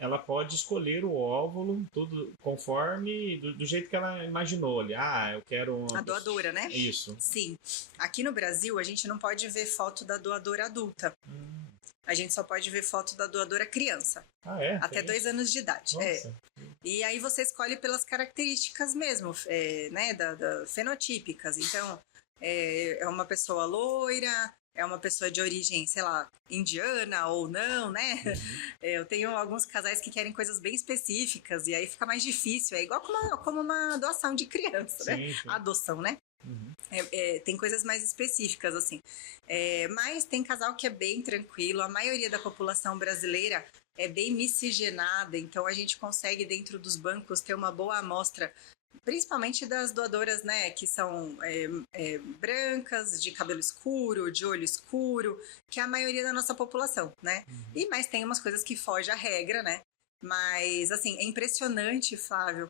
ela pode escolher o óvulo, tudo conforme, do jeito que ela imaginou ali. Eu quero uma... A doadora, né? Isso. Sim. Aqui no Brasil, a gente não pode ver foto da doadora adulta. A gente só pode ver foto da doadora criança. Até 2 anos de idade. Nossa. E aí você escolhe pelas características mesmo, né? Fenotípicas. Então, é uma pessoa loira, é uma pessoa de origem, sei lá, indiana ou não, né? Eu tenho alguns casais que querem coisas bem específicas e aí fica mais difícil. É igual como uma doação de criança, né? Sim. Adoção, né? Tem coisas mais específicas, assim. Mas tem casal que é bem tranquilo. A maioria da população brasileira é bem miscigenada, então a gente consegue, dentro dos bancos, ter uma boa amostra, principalmente das doadoras, né, que são brancas, de cabelo escuro, de olho escuro, que é a maioria da nossa população, né? Mas tem umas coisas que fogem à regra, né? Mas, assim, é impressionante, Flávio,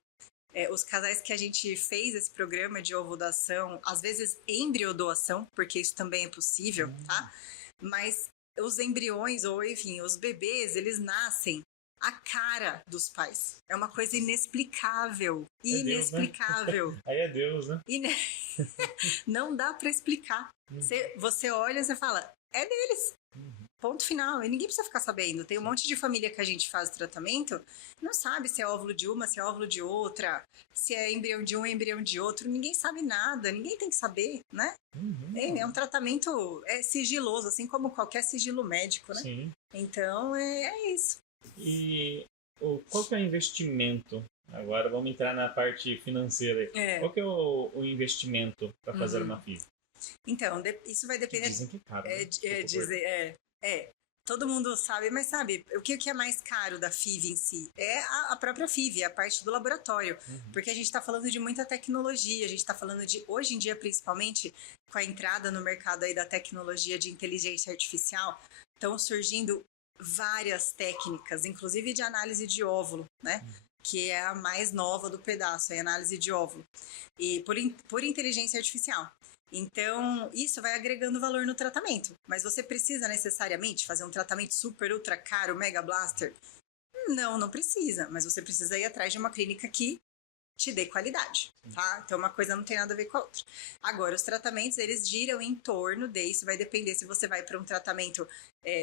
os casais que a gente fez esse programa de ovulação, às vezes embriodoação, porque isso também é possível, tá? Mas os embriões, ou enfim, os bebês, eles nascem a cara dos pais. É uma coisa inexplicável. Inexplicável. Deus, né? Aí é Deus, né? Não dá pra explicar. Você olha e você fala, é deles. Ponto final. E ninguém precisa ficar sabendo. Tem um monte de família que a gente faz tratamento, não sabe se é óvulo de uma, se é óvulo de outra, se é embrião de um, embrião de outro. Ninguém sabe nada. Ninguém tem que saber, né? É um tratamento sigiloso, assim como qualquer sigilo médico, né? Sim. Então, é isso. E qual que é o investimento? Agora vamos entrar na parte financeira. Qual que é o investimento para fazer uma FIV? Então, isso vai depender... Dizem que é caro. Todo mundo sabe, mas sabe, o que é mais caro da FIV em si? É a própria FIV, a parte do laboratório. Porque a gente está falando de muita tecnologia, a gente está falando de, hoje em dia, principalmente, com a entrada no mercado aí da tecnologia de inteligência artificial, estão surgindo várias técnicas, inclusive de análise de óvulo, né? Que é a mais nova do pedaço, é a análise de óvulo. E por inteligência artificial. Então, isso vai agregando valor no tratamento. Mas você precisa necessariamente fazer um tratamento super, ultra caro, mega blaster? Não precisa. Mas você precisa ir atrás de uma clínica que te dê qualidade, tá? Então, uma coisa não tem nada a ver com a outra. Agora, os tratamentos, eles giram em torno disso. Vai depender se você vai para um tratamento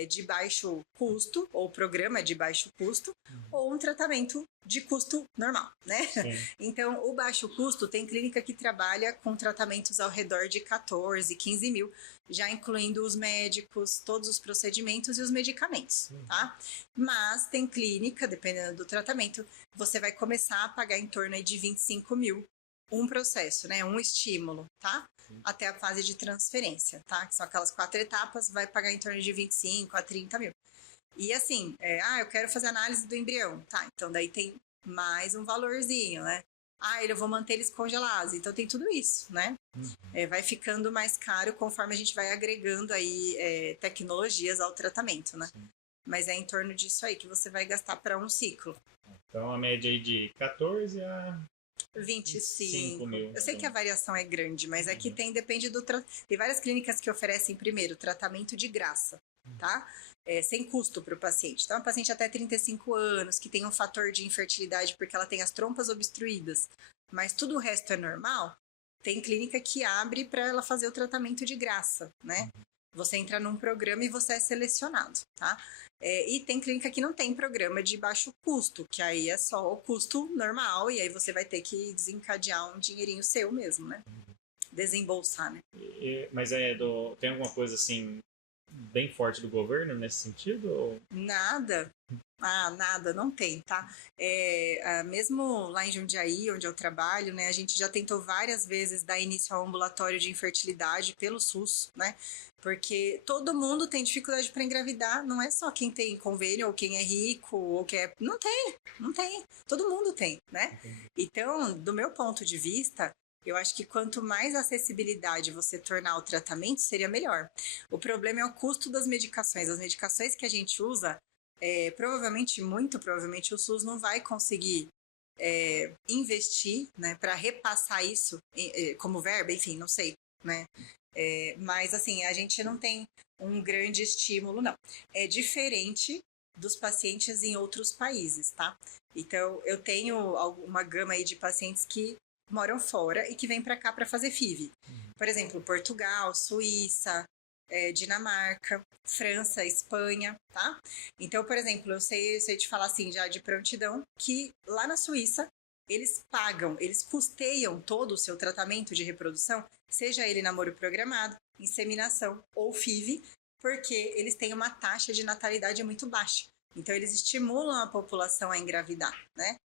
de baixo custo, ou programa de baixo custo, ou um tratamento de custo normal, né? Sim. Então, o baixo custo tem clínica que trabalha com tratamentos ao redor de 14, 15 mil, já incluindo os médicos, todos os procedimentos e os medicamentos, tá? Mas tem clínica, dependendo do tratamento, você vai começar a pagar em torno aí de 25 mil um processo, né? Um estímulo, tá? Até a fase de transferência, tá? Que são aquelas 4 etapas, vai pagar em torno de 25 a 30 mil. E assim, eu quero fazer análise do embrião, tá? Então daí tem mais um valorzinho, né? Eu vou manter eles congelados. Então tem tudo isso, né? Vai ficando mais caro conforme a gente vai agregando aí tecnologias ao tratamento, né? Sim. Mas é em torno disso aí que você vai gastar para um ciclo. Então a média aí de 14 a 25 mil. Eu sei que a variação é grande, mas aqui depende do tem várias clínicas que oferecem primeiro tratamento de graça, tá? Sem custo para o paciente. Então, a paciente até 35 anos, que tem um fator de infertilidade porque ela tem as trompas obstruídas, mas tudo o resto é normal, tem clínica que abre para ela fazer o tratamento de graça, né? Você entra num programa e você é selecionado, tá? E tem clínica que não tem programa de baixo custo, que aí é só o custo normal, e aí você vai ter que desencadear um dinheirinho seu mesmo, né? Desembolsar, né? Mas tem alguma coisa assim bem forte do governo nesse sentido? Ou... Nada. Nada, não tem, tá? Mesmo lá em Jundiaí, onde eu trabalho, né, a gente já tentou várias vezes dar início ao ambulatório de infertilidade pelo SUS, né? Porque todo mundo tem dificuldade para engravidar, não é só quem tem convênio ou quem é rico ou quem é... Não tem. Todo mundo tem, né? Então, do meu ponto de vista, eu acho que quanto mais acessibilidade você tornar o tratamento, seria melhor. O problema é o custo das medicações. As medicações que a gente usa, muito provavelmente o SUS não vai conseguir investir, né, para repassar isso como verba, enfim, não sei, né? Mas assim, a gente não tem um grande estímulo, não. É diferente dos pacientes em outros países, tá? Então, eu tenho uma gama aí de pacientes que moram fora e que vêm para cá para fazer FIV. Por exemplo, Portugal, Suíça, Dinamarca, França, Espanha, tá? Então, por exemplo, eu sei te falar assim, já de prontidão, que lá na Suíça, eles custeiam todo o seu tratamento de reprodução, seja ele namoro programado, inseminação ou FIV, porque eles têm uma taxa de natalidade muito baixa. Então, eles estimulam a população a engravidar, né?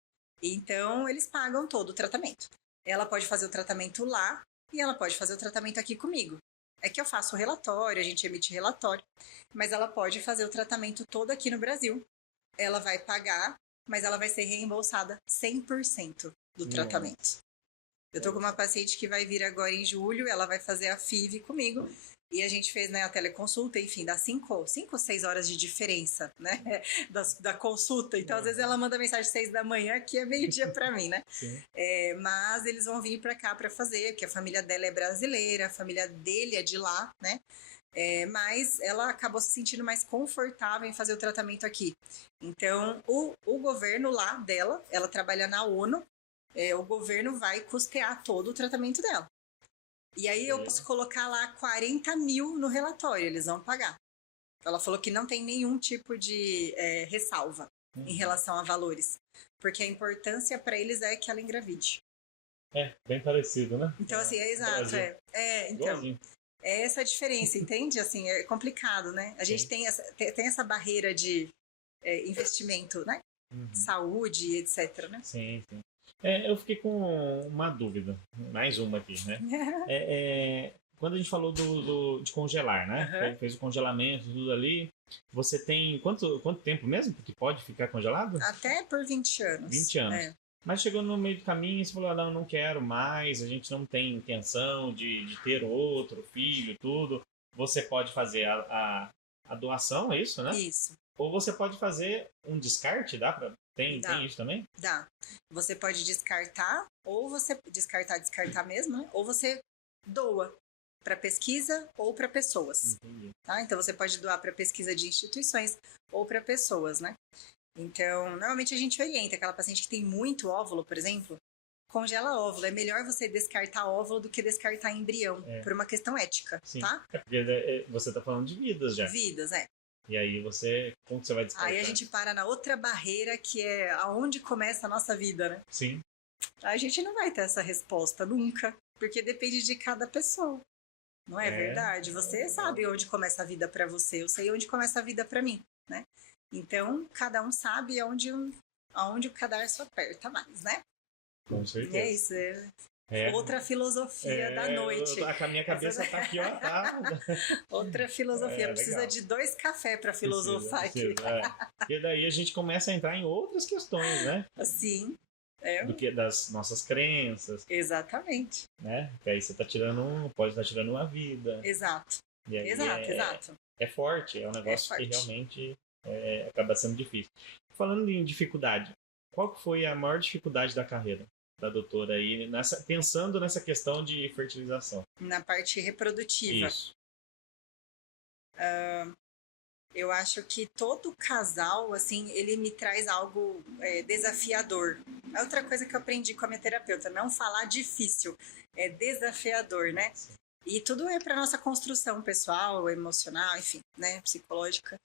Então, eles pagam todo o tratamento. Ela pode fazer o tratamento lá e ela pode fazer o tratamento aqui comigo. É que eu faço o relatório, a gente emite relatório, mas ela pode fazer o tratamento todo aqui no Brasil. Ela vai pagar, mas ela vai ser reembolsada 100% do tratamento. Eu tô com uma paciente que vai vir agora em julho, ela vai fazer a FIV comigo, e a gente fez, né, a teleconsulta, enfim, dá 5 ou 6 horas de diferença, né, da consulta. Então, às vezes ela manda mensagem 6 da manhã, que é meio-dia para mim, né? Mas eles vão vir para cá para fazer, porque a família dela é brasileira, a família dele é de lá, né? Mas ela acabou se sentindo mais confortável em fazer o tratamento aqui. Então, o governo lá dela, ela trabalha na ONU, o governo vai custear todo o tratamento dela. E aí eu posso colocar lá 40 mil no relatório, eles vão pagar. Ela falou que não tem nenhum tipo de ressalva em relação a valores, porque a importância para eles é que ela engravide. Bem parecido, né? Então, assim, exato. Então, é essa a diferença, entende? Assim, é complicado, né? A gente tem essa barreira de investimento, né? Saúde, etc, né? Sim. Eu fiquei com uma dúvida, mais uma aqui, né? Quando a gente falou de congelar, né? Fez o congelamento, tudo ali. Você tem quanto tempo mesmo que pode ficar congelado? Até por 20 anos. 20 anos. Mas chegou no meio do caminho e você falou, não quero mais, a gente não tem intenção de ter outro filho, tudo. Você pode fazer a doação, é isso, né? Isso. Ou você pode fazer um descarte, tem isso também? Dá. Você pode descartar, ou você descartar mesmo, né? Ou você doa para pesquisa ou para pessoas. Entendi. Tá? Então você pode doar para pesquisa de instituições ou para pessoas, né? Então, normalmente a gente orienta aquela paciente que tem muito óvulo, por exemplo, congela óvulo. É melhor você descartar óvulo do que descartar embrião, por uma questão ética, Sim. tá? Porque você está falando de vidas já. Vidas, E aí como que você vai descartar? Aí a gente para na outra barreira, que é aonde começa a nossa vida, né? Sim. A gente não vai ter essa resposta nunca, porque depende de cada pessoa. Não é verdade? Você sabe onde começa a vida para você, eu sei onde começa a vida para mim, né? Então, cada um sabe aonde o cadarço aperta mais, né? Com certeza. É isso, outra filosofia da noite. A minha cabeça tá aqui, ó. Tá. Outra filosofia. Precisa de 2 cafés para filosofar aqui. E daí a gente começa a entrar em outras questões, né? Sim. Do que das nossas crenças. Exatamente. Né? Que aí você pode estar tirando uma vida. Exato. E aí Exato. É forte, é um negócio que realmente acaba sendo difícil. Falando em dificuldade, qual foi a maior dificuldade da carreira da doutora aí, pensando nessa questão de fertilização? Na parte reprodutiva. Isso. Eu acho que todo casal, assim, ele me traz algo desafiador. É outra coisa que eu aprendi com a minha terapeuta, não falar difícil, é desafiador, né? E tudo é para nossa construção pessoal, emocional, enfim, né, psicológica.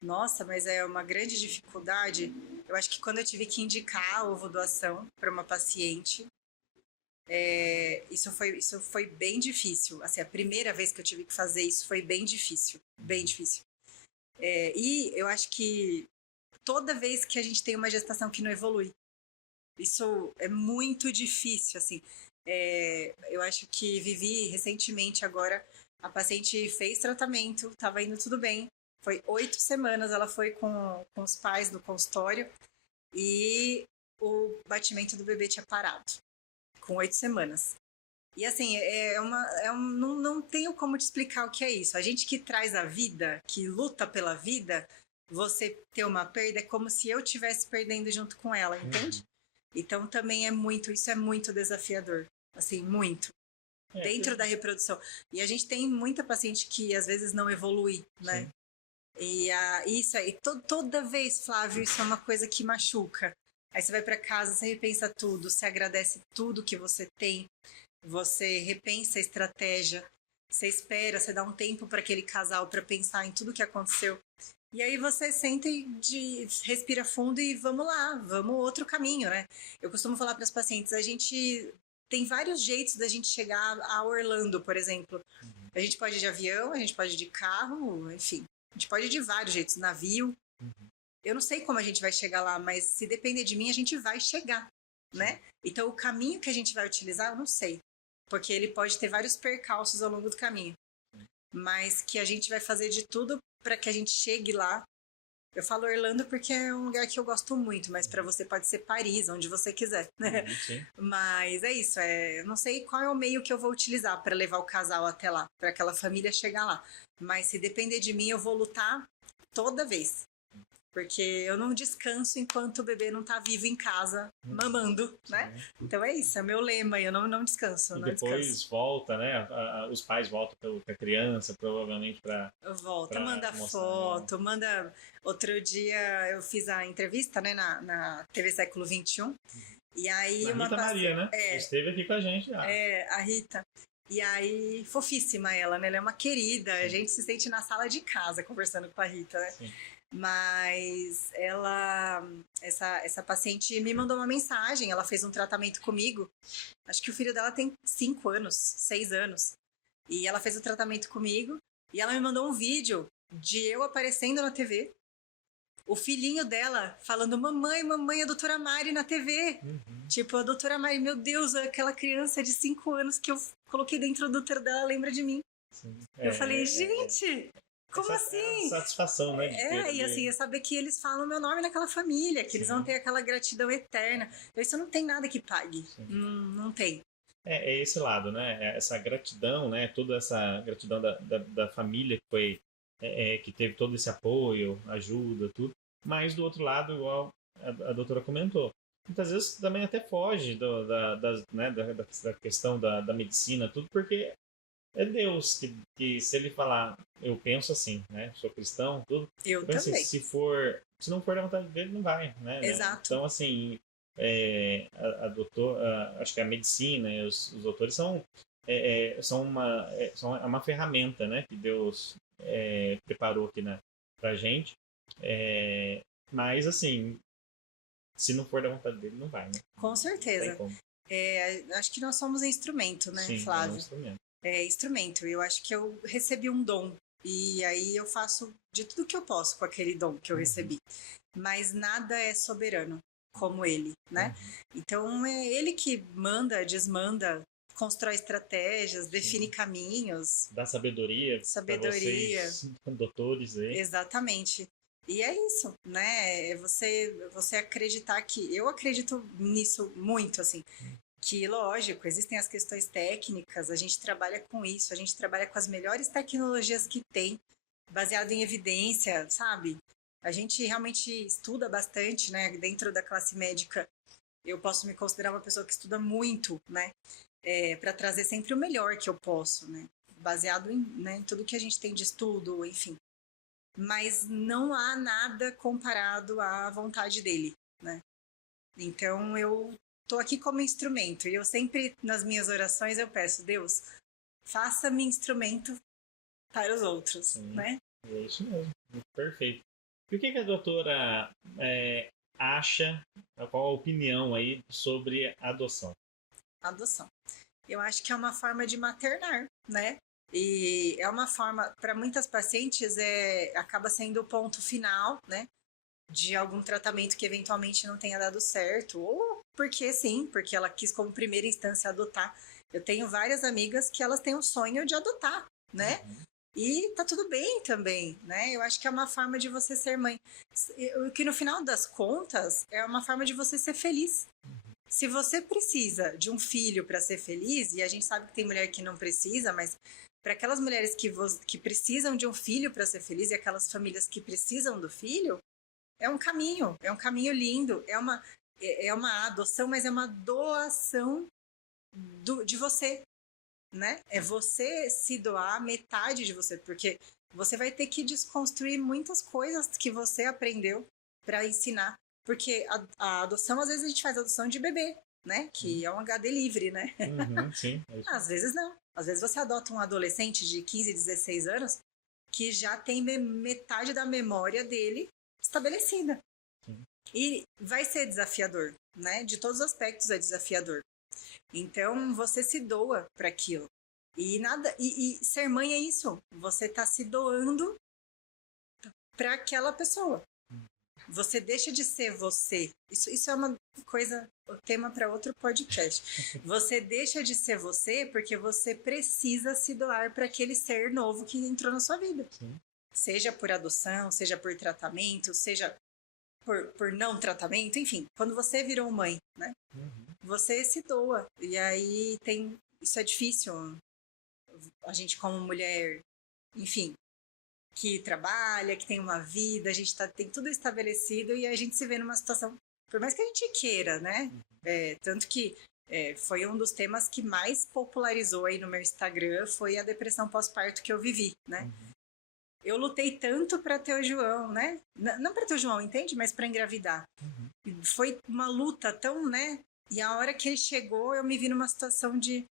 Nossa, mas é uma grande dificuldade. Eu acho que quando eu tive que indicar a ovo-doação para uma paciente, isso foi bem difícil. Assim, a primeira vez que eu tive que fazer isso foi bem difícil, bem difícil. E eu acho que toda vez que a gente tem uma gestação que não evolui, isso é muito difícil, assim. Eu acho que vivi recentemente agora, a paciente fez tratamento, estava indo tudo bem, foi 8 semanas, ela foi com os pais no consultório e o batimento do bebê tinha parado, com 8 semanas. E assim, não tenho como te explicar o que é isso. A gente que traz a vida, que luta pela vida, você ter uma perda é como se eu estivesse perdendo junto com ela, entende? Então também isso é muito desafiador, assim, muito. Dentro da reprodução. E a gente tem muita paciente que às vezes não evolui, né? Sim. E isso aí, toda vez, Flávio, isso é uma coisa que machuca. Aí você vai para casa, você repensa tudo, você agradece tudo que você tem, você repensa a estratégia, você espera, você dá um tempo para aquele casal para pensar em tudo que aconteceu. E aí você senta e respira fundo e vamos lá, vamos outro caminho, né? Eu costumo falar para as pacientes, a gente tem vários jeitos da gente chegar a Orlando, por exemplo. A gente pode ir de avião, a gente pode ir de carro, enfim. A gente pode ir de vários jeitos, navio. Eu não sei como a gente vai chegar lá, mas se depender de mim, a gente vai chegar, né? Então, o caminho que a gente vai utilizar, eu não sei. Porque ele pode ter vários percalços ao longo do caminho. Mas que a gente vai fazer de tudo para que a gente chegue lá. Eu falo Orlando porque é um lugar que eu gosto muito, mas para você pode ser Paris, onde você quiser, né? Mas é isso, eu não sei qual é o meio que eu vou utilizar para levar o casal até lá, para aquela família chegar lá. Mas se depender de mim, eu vou lutar toda vez. Porque eu não descanso enquanto o bebê não tá vivo em casa, mamando, né? Então é isso, é meu lema, eu não descanso. E depois volta, né? Os pais voltam com a criança, provavelmente para... Volta, manda foto, manda... Outro dia eu fiz a entrevista, né, na TV Século XXI, e aí a Rita Maria, né? Esteve aqui com a gente já. A Rita. E aí, fofíssima ela, né? Ela é uma querida, a gente se sente na sala de casa conversando com a Rita, né? Sim. Mas essa paciente me mandou uma mensagem, ela fez um tratamento comigo, acho que o filho dela tem 5 anos, 6 anos, e ela fez o tratamento comigo, e ela me mandou um vídeo de eu aparecendo na TV, o filhinho dela falando, mamãe, a doutora Mari na TV. Tipo, a doutora Mari, meu Deus, aquela criança de 5 anos que eu coloquei dentro do útero dela lembra de mim. Eu falei, gente... Como assim? Satisfação, né? E assim, é saber que eles falam meu nome naquela família, que eles vão ter aquela gratidão eterna. Então, isso não tem nada que pague. Não tem. É esse lado, né? Essa gratidão, né? Toda essa gratidão da família que foi... que teve todo esse apoio, ajuda, tudo. Mas, do outro lado, igual a doutora comentou, muitas vezes também até foge da questão da medicina, tudo, porque... É Deus que se ele falar, eu penso assim, né? Sou cristão, tudo. Eu também. Assim, se não for da vontade dele, não vai, né? Exato. Então, assim, a doutora, acho que a medicina e os doutores são uma ferramenta, né? Que Deus preparou aqui pra gente. Mas, assim, se não for da vontade dele, não vai, né? Com certeza. Acho que nós somos instrumento, né, Sim, Flávio? é um instrumento. É instrumento. Eu acho que eu recebi um dom. E aí eu faço de tudo que eu posso com aquele dom que eu recebi. Mas nada é soberano como ele, né? Então é ele que manda, desmanda, constrói estratégias, define caminhos. Dá sabedoria. Pra vocês, doutores aí. Exatamente. E é isso, né? É você acreditar que... Eu acredito nisso muito, assim. Que, lógico, existem as questões técnicas, a gente trabalha com isso, a gente trabalha com as melhores tecnologias que tem, baseado em evidência, sabe? A gente realmente estuda bastante, né? Dentro da classe médica, eu posso me considerar uma pessoa que estuda muito, né? Para trazer sempre o melhor que eu posso, né? Baseado em tudo que a gente tem de estudo, enfim. Mas não há nada comparado à vontade dele, né? Então, eu estou aqui como instrumento. E eu sempre, nas minhas orações, eu peço, Deus, faça-me instrumento para os outros, né? É isso mesmo. Perfeito. E o que a doutora acha, qual a opinião aí sobre a adoção? Adoção. Eu acho que é uma forma de maternar, né? E é uma forma, para muitas pacientes, acaba sendo o ponto final, né? De algum tratamento que eventualmente não tenha dado certo, ou porque ela quis como primeira instância adotar. Eu tenho várias amigas que elas têm o sonho de adotar, né? E tá tudo bem também, né? Eu acho que é uma forma de você ser mãe. Que no final das contas é uma forma de você ser feliz. Se você precisa de um filho para ser feliz, e a gente sabe que tem mulher que não precisa, mas para aquelas mulheres que precisam de um filho para ser feliz e aquelas famílias que precisam do filho, é um caminho lindo, é uma adoção, mas é uma doação de você, né? É você se doar metade de você, porque você vai ter que desconstruir muitas coisas que você aprendeu para ensinar, porque a adoção, às vezes a gente faz adoção de bebê, né? Que é um HD livre, né? Sim. Às vezes não. Às vezes você adota um adolescente de 15, 16 anos que já tem metade da memória dele estabelecida. E vai ser desafiador, né? De todos os aspectos é desafiador. Então, você se doa para aquilo. E ser mãe é isso. Você está se doando para aquela pessoa. Você deixa de ser você. Isso é uma coisa, tema para outro podcast. Você deixa de ser você porque você precisa se doar para aquele ser novo que entrou na sua vida. Seja por adoção, seja por tratamento, seja por não tratamento, enfim. Quando você virou mãe, né? Você se doa. E aí isso é difícil. A gente como mulher, enfim, que trabalha, que tem uma vida, a gente tem tudo estabelecido e a gente se vê numa situação, por mais que a gente queira, né? Tanto que foi um dos temas que mais popularizou aí no meu Instagram, foi a depressão pós-parto que eu vivi, né? Eu lutei tanto para ter o João, né? Não para ter o João, entende? Mas para engravidar. Foi uma luta tão, né? E a hora que ele chegou, eu me vi numa situação de...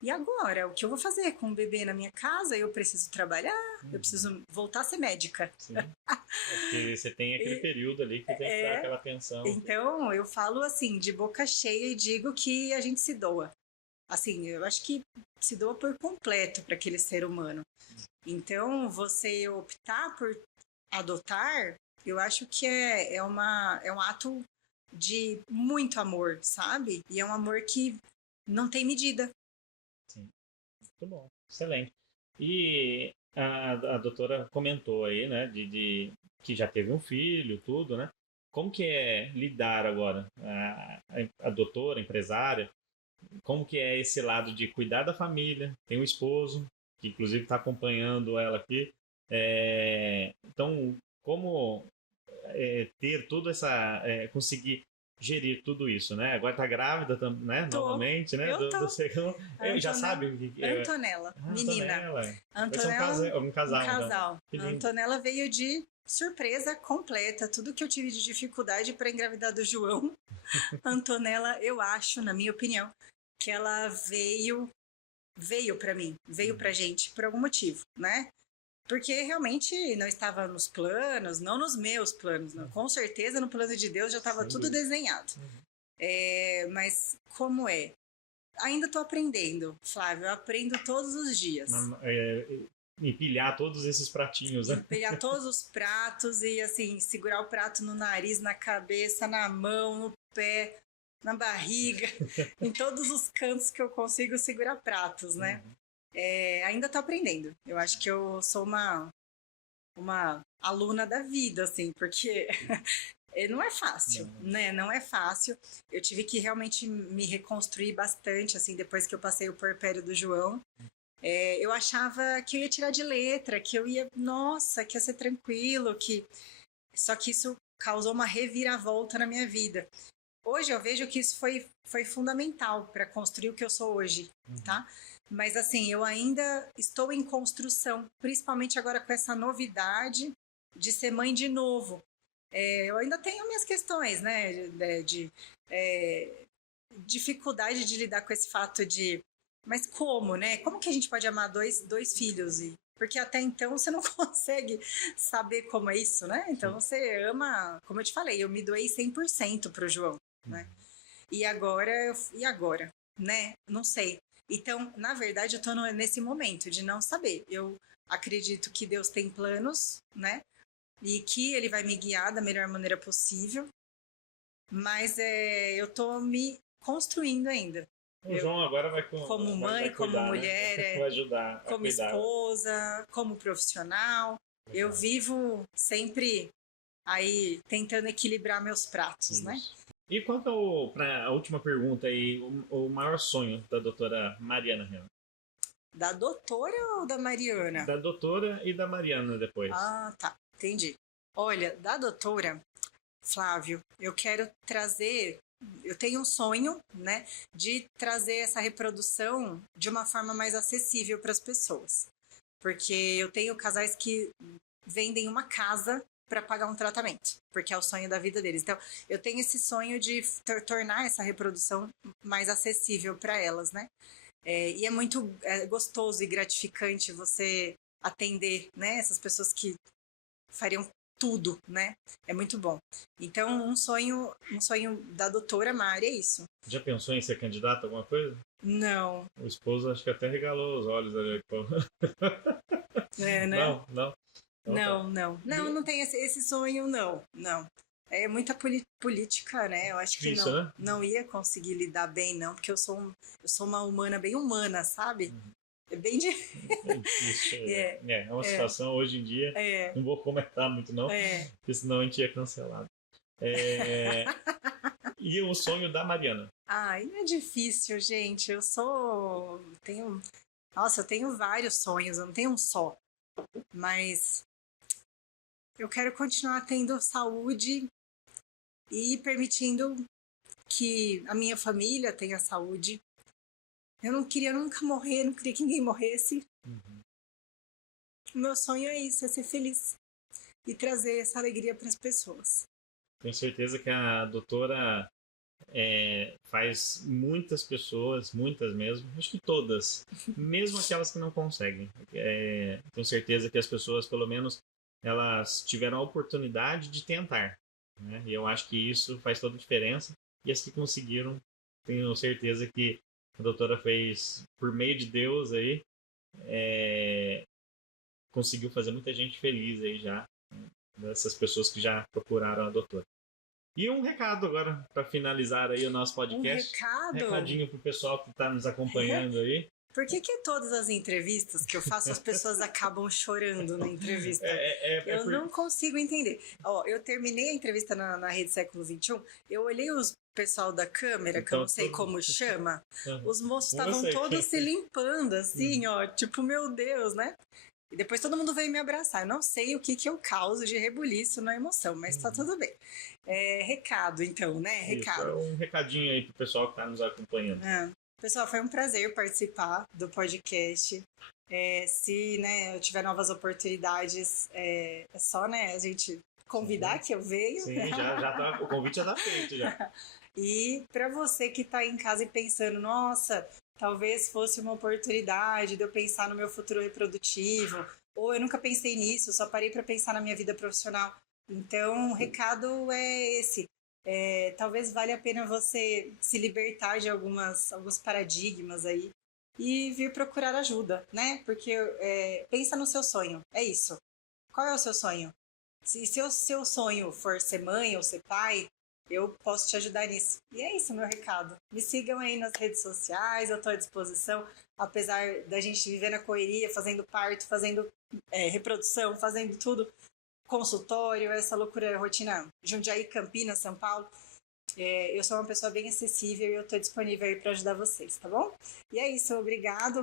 E agora? O que eu vou fazer com um bebê na minha casa? Eu preciso trabalhar, eu preciso voltar a ser médica. Sim. Porque você tem aquele período ali que tem que dar aquela atenção. Então, eu falo assim, de boca cheia e digo que a gente se doa. Assim, eu acho que se doa por completo para aquele ser humano. Então, você optar por adotar, eu acho que é um ato de muito amor, sabe? E é um amor que não tem medida. Sim, muito bom, excelente. E a doutora comentou aí, né, de que já teve um filho, tudo, né? Como que é lidar agora? A doutora, a empresária, como que é esse lado de cuidar da família? Tem um esposo, que inclusive está acompanhando ela aqui. Então, como ter tudo conseguir gerir tudo isso, né? Agora está grávida, né? Novamente, né? Do segundo. Já sabe? Antonella, menina. Antonella, um casal. Então. A Antonella veio de surpresa completa. Tudo que eu tive de dificuldade para engravidar do João, Antonella, eu acho, na minha opinião, que ela veio para mim, veio pra gente por algum motivo, né? Porque realmente não estava nos planos, não nos meus planos, não. Com certeza no plano de Deus já estava tudo desenhado. Mas como é? Ainda estou aprendendo, Flávio, eu aprendo todos os dias. Empilhar todos esses pratinhos, né? Empilhar todos os pratos e, assim, segurar o prato no nariz, na cabeça, na mão, no pé, na barriga, em todos os cantos que eu consigo segurar pratos, né? Ainda estou aprendendo. Eu acho que eu sou uma aluna da vida, assim, porque não é fácil, né? Não é fácil. Eu tive que realmente me reconstruir bastante, assim, depois que eu passei o puerpério do João. Eu achava que eu ia tirar de letra, que eu ia, nossa, que ia ser tranquilo, só que isso causou uma reviravolta na minha vida. Hoje eu vejo que isso foi fundamental para construir o que eu sou hoje, tá? Mas assim, eu ainda estou em construção, principalmente agora com essa novidade de ser mãe de novo. Eu ainda tenho minhas questões, né? De dificuldade de lidar com esse fato de... Mas como, né? Como que a gente pode amar dois filhos? Porque até então você não consegue saber como é isso, né? Então você ama... Como eu te falei, eu me doei 100% pro João, né? E agora, né? Não sei. Então, na verdade, eu tô nesse momento de não saber. Eu acredito que Deus tem planos, né? E que Ele vai me guiar da melhor maneira possível. Mas eu tô me construindo ainda. O João agora vai como mãe, vai cuidar, como mulher, né? Vai ajudar, como esposa, como profissional. Legal. Eu vivo sempre aí tentando equilibrar meus pratos, Isso. né? E quanto para a última pergunta aí, o maior sonho da doutora Mariana Renan? Da doutora ou da Mariana? Da doutora e da Mariana depois. Ah, tá. Entendi. Olha, da doutora, Flávio, eu quero trazer... Eu tenho um sonho, né, de trazer essa reprodução de uma forma mais acessível para as pessoas. Porque eu tenho casais que vendem uma casa para pagar um tratamento, porque é o sonho da vida deles. Então, eu tenho esse sonho de tornar essa reprodução mais acessível para elas, né? E é muito gostoso e gratificante você atender, né, essas pessoas que fariam tudo, né? É muito bom. Então, um sonho da doutora Mari é isso. Já pensou em ser candidata a alguma coisa? Não. O esposo acho que até regalou os olhos ali. Né? Não. Então, Não tem esse sonho, não. É muita política, né? Eu acho que isso, né? Não ia conseguir lidar bem, não, porque eu sou uma humana bem humana, sabe? É bem difícil. É uma situação hoje em dia. Não vou comentar muito, não, porque senão a gente ia cancelado. E o sonho da Mariana? Não é difícil, gente. Eu tenho vários sonhos, eu não tenho um só. Mas eu quero continuar tendo saúde e permitindo que a minha família tenha saúde. Eu não queria nunca morrer, não queria que ninguém morresse. O meu sonho é isso, é ser feliz e trazer essa alegria para as pessoas. Tenho certeza que a doutora faz muitas pessoas, muitas mesmo, acho que todas, mesmo aquelas que não conseguem. Tenho certeza que as pessoas, pelo menos, elas tiveram a oportunidade de tentar, né? E eu acho que isso faz toda a diferença. E as que conseguiram, tenho certeza que a doutora fez, por meio de Deus aí, conseguiu fazer muita gente feliz aí já, né? Dessas pessoas que já procuraram a doutora. E um recado agora, para finalizar aí o nosso podcast. Um recadinho pro pessoal que está nos acompanhando aí. Por que todas as entrevistas que eu faço, as pessoas acabam chorando na entrevista? Eu não consigo entender. Eu terminei a entrevista na Rede Século XXI, eu olhei os pessoal da câmera, que eu não sei como chama, os moços estavam todos se limpando, assim, tipo, meu Deus, né? E depois todo mundo veio me abraçar. Eu não sei o que eu causo de rebuliço na emoção, mas tá tudo bem. Recado, então, né? Recado. Isso, um recadinho aí pro pessoal que tá nos acompanhando. Pessoal, foi um prazer participar do podcast. Se eu tiver novas oportunidades, é só a gente convidar que eu venho. Sim, o convite já tá feito já. E para você que está em casa e pensando, nossa, talvez fosse uma oportunidade de eu pensar no meu futuro reprodutivo, ou eu nunca pensei nisso, só parei para pensar na minha vida profissional. Então, o recado é esse. Talvez valha a pena você se libertar de alguns paradigmas aí e vir procurar ajuda, né? Porque pensa no seu sonho, é isso. Qual é o seu sonho? Se o seu sonho for ser mãe ou ser pai, eu posso te ajudar nisso. E é isso, meu recado. Me sigam aí nas redes sociais, eu estou à disposição. Apesar da gente viver na correria, fazendo parto, fazendo reprodução, fazendo tudo, consultório, essa loucura, rotina, Jundiaí, Campinas, São Paulo. Eu sou uma pessoa bem acessível e eu estou disponível aí para ajudar vocês, tá bom? E é isso, obrigado,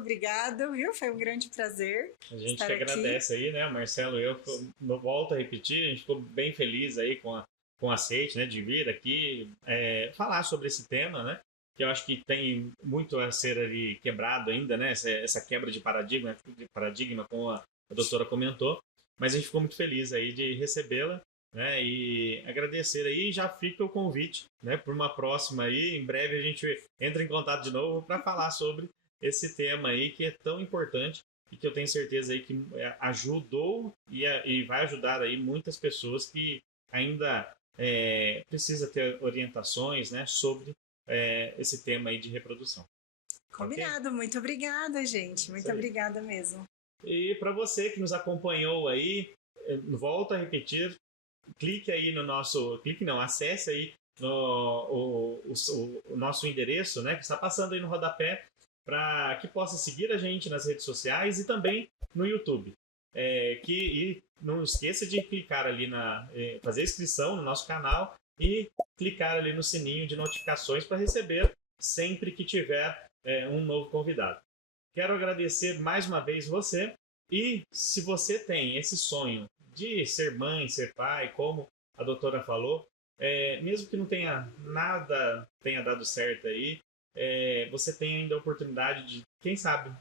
viu? Foi um grande prazer. A gente que agradece aí, né? Marcelo e eu, volto a repetir, a gente ficou bem feliz aí com o aceite, né? De vir aqui falar sobre esse tema, né? Que eu acho que tem muito a ser ali quebrado ainda, né? Essa quebra de paradigma, como a doutora comentou. Mas a gente ficou muito feliz aí de recebê-la, né? E agradecer aí, já fica o convite, né? Por uma próxima aí, em breve a gente entra em contato de novo para falar sobre esse tema aí que é tão importante e que eu tenho certeza aí que ajudou e vai ajudar aí muitas pessoas que ainda precisa ter orientações, né? Sobre esse tema aí de reprodução. Combinado, okay? Muito obrigada, gente. Muito obrigada mesmo. E para você que nos acompanhou aí, volto a repetir, acesse aí o nosso endereço, né, que está passando aí no rodapé, para que possa seguir a gente nas redes sociais e também no YouTube. E não esqueça de clicar ali fazer inscrição no nosso canal e clicar ali no sininho de notificações para receber sempre que tiver um novo convidado. Quero agradecer mais uma vez você, e se você tem esse sonho de ser mãe, ser pai, como a doutora falou, mesmo que não tenha dado certo aí, você tem ainda a oportunidade de, quem sabe,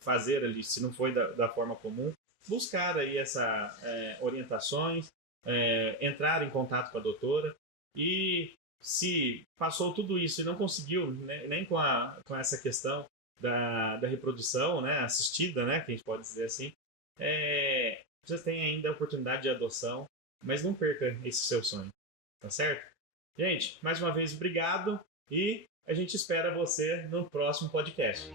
fazer ali, se não foi da forma comum, buscar aí essas orientações, entrar em contato com a doutora, e se passou tudo isso e não conseguiu, né, nem com essa questão da reprodução, né, assistida, né, que a gente pode dizer assim, você tem ainda a oportunidade de adoção, mas não perca esse seu sonho, tá certo? Gente, mais uma vez, obrigado e a gente espera você no próximo podcast.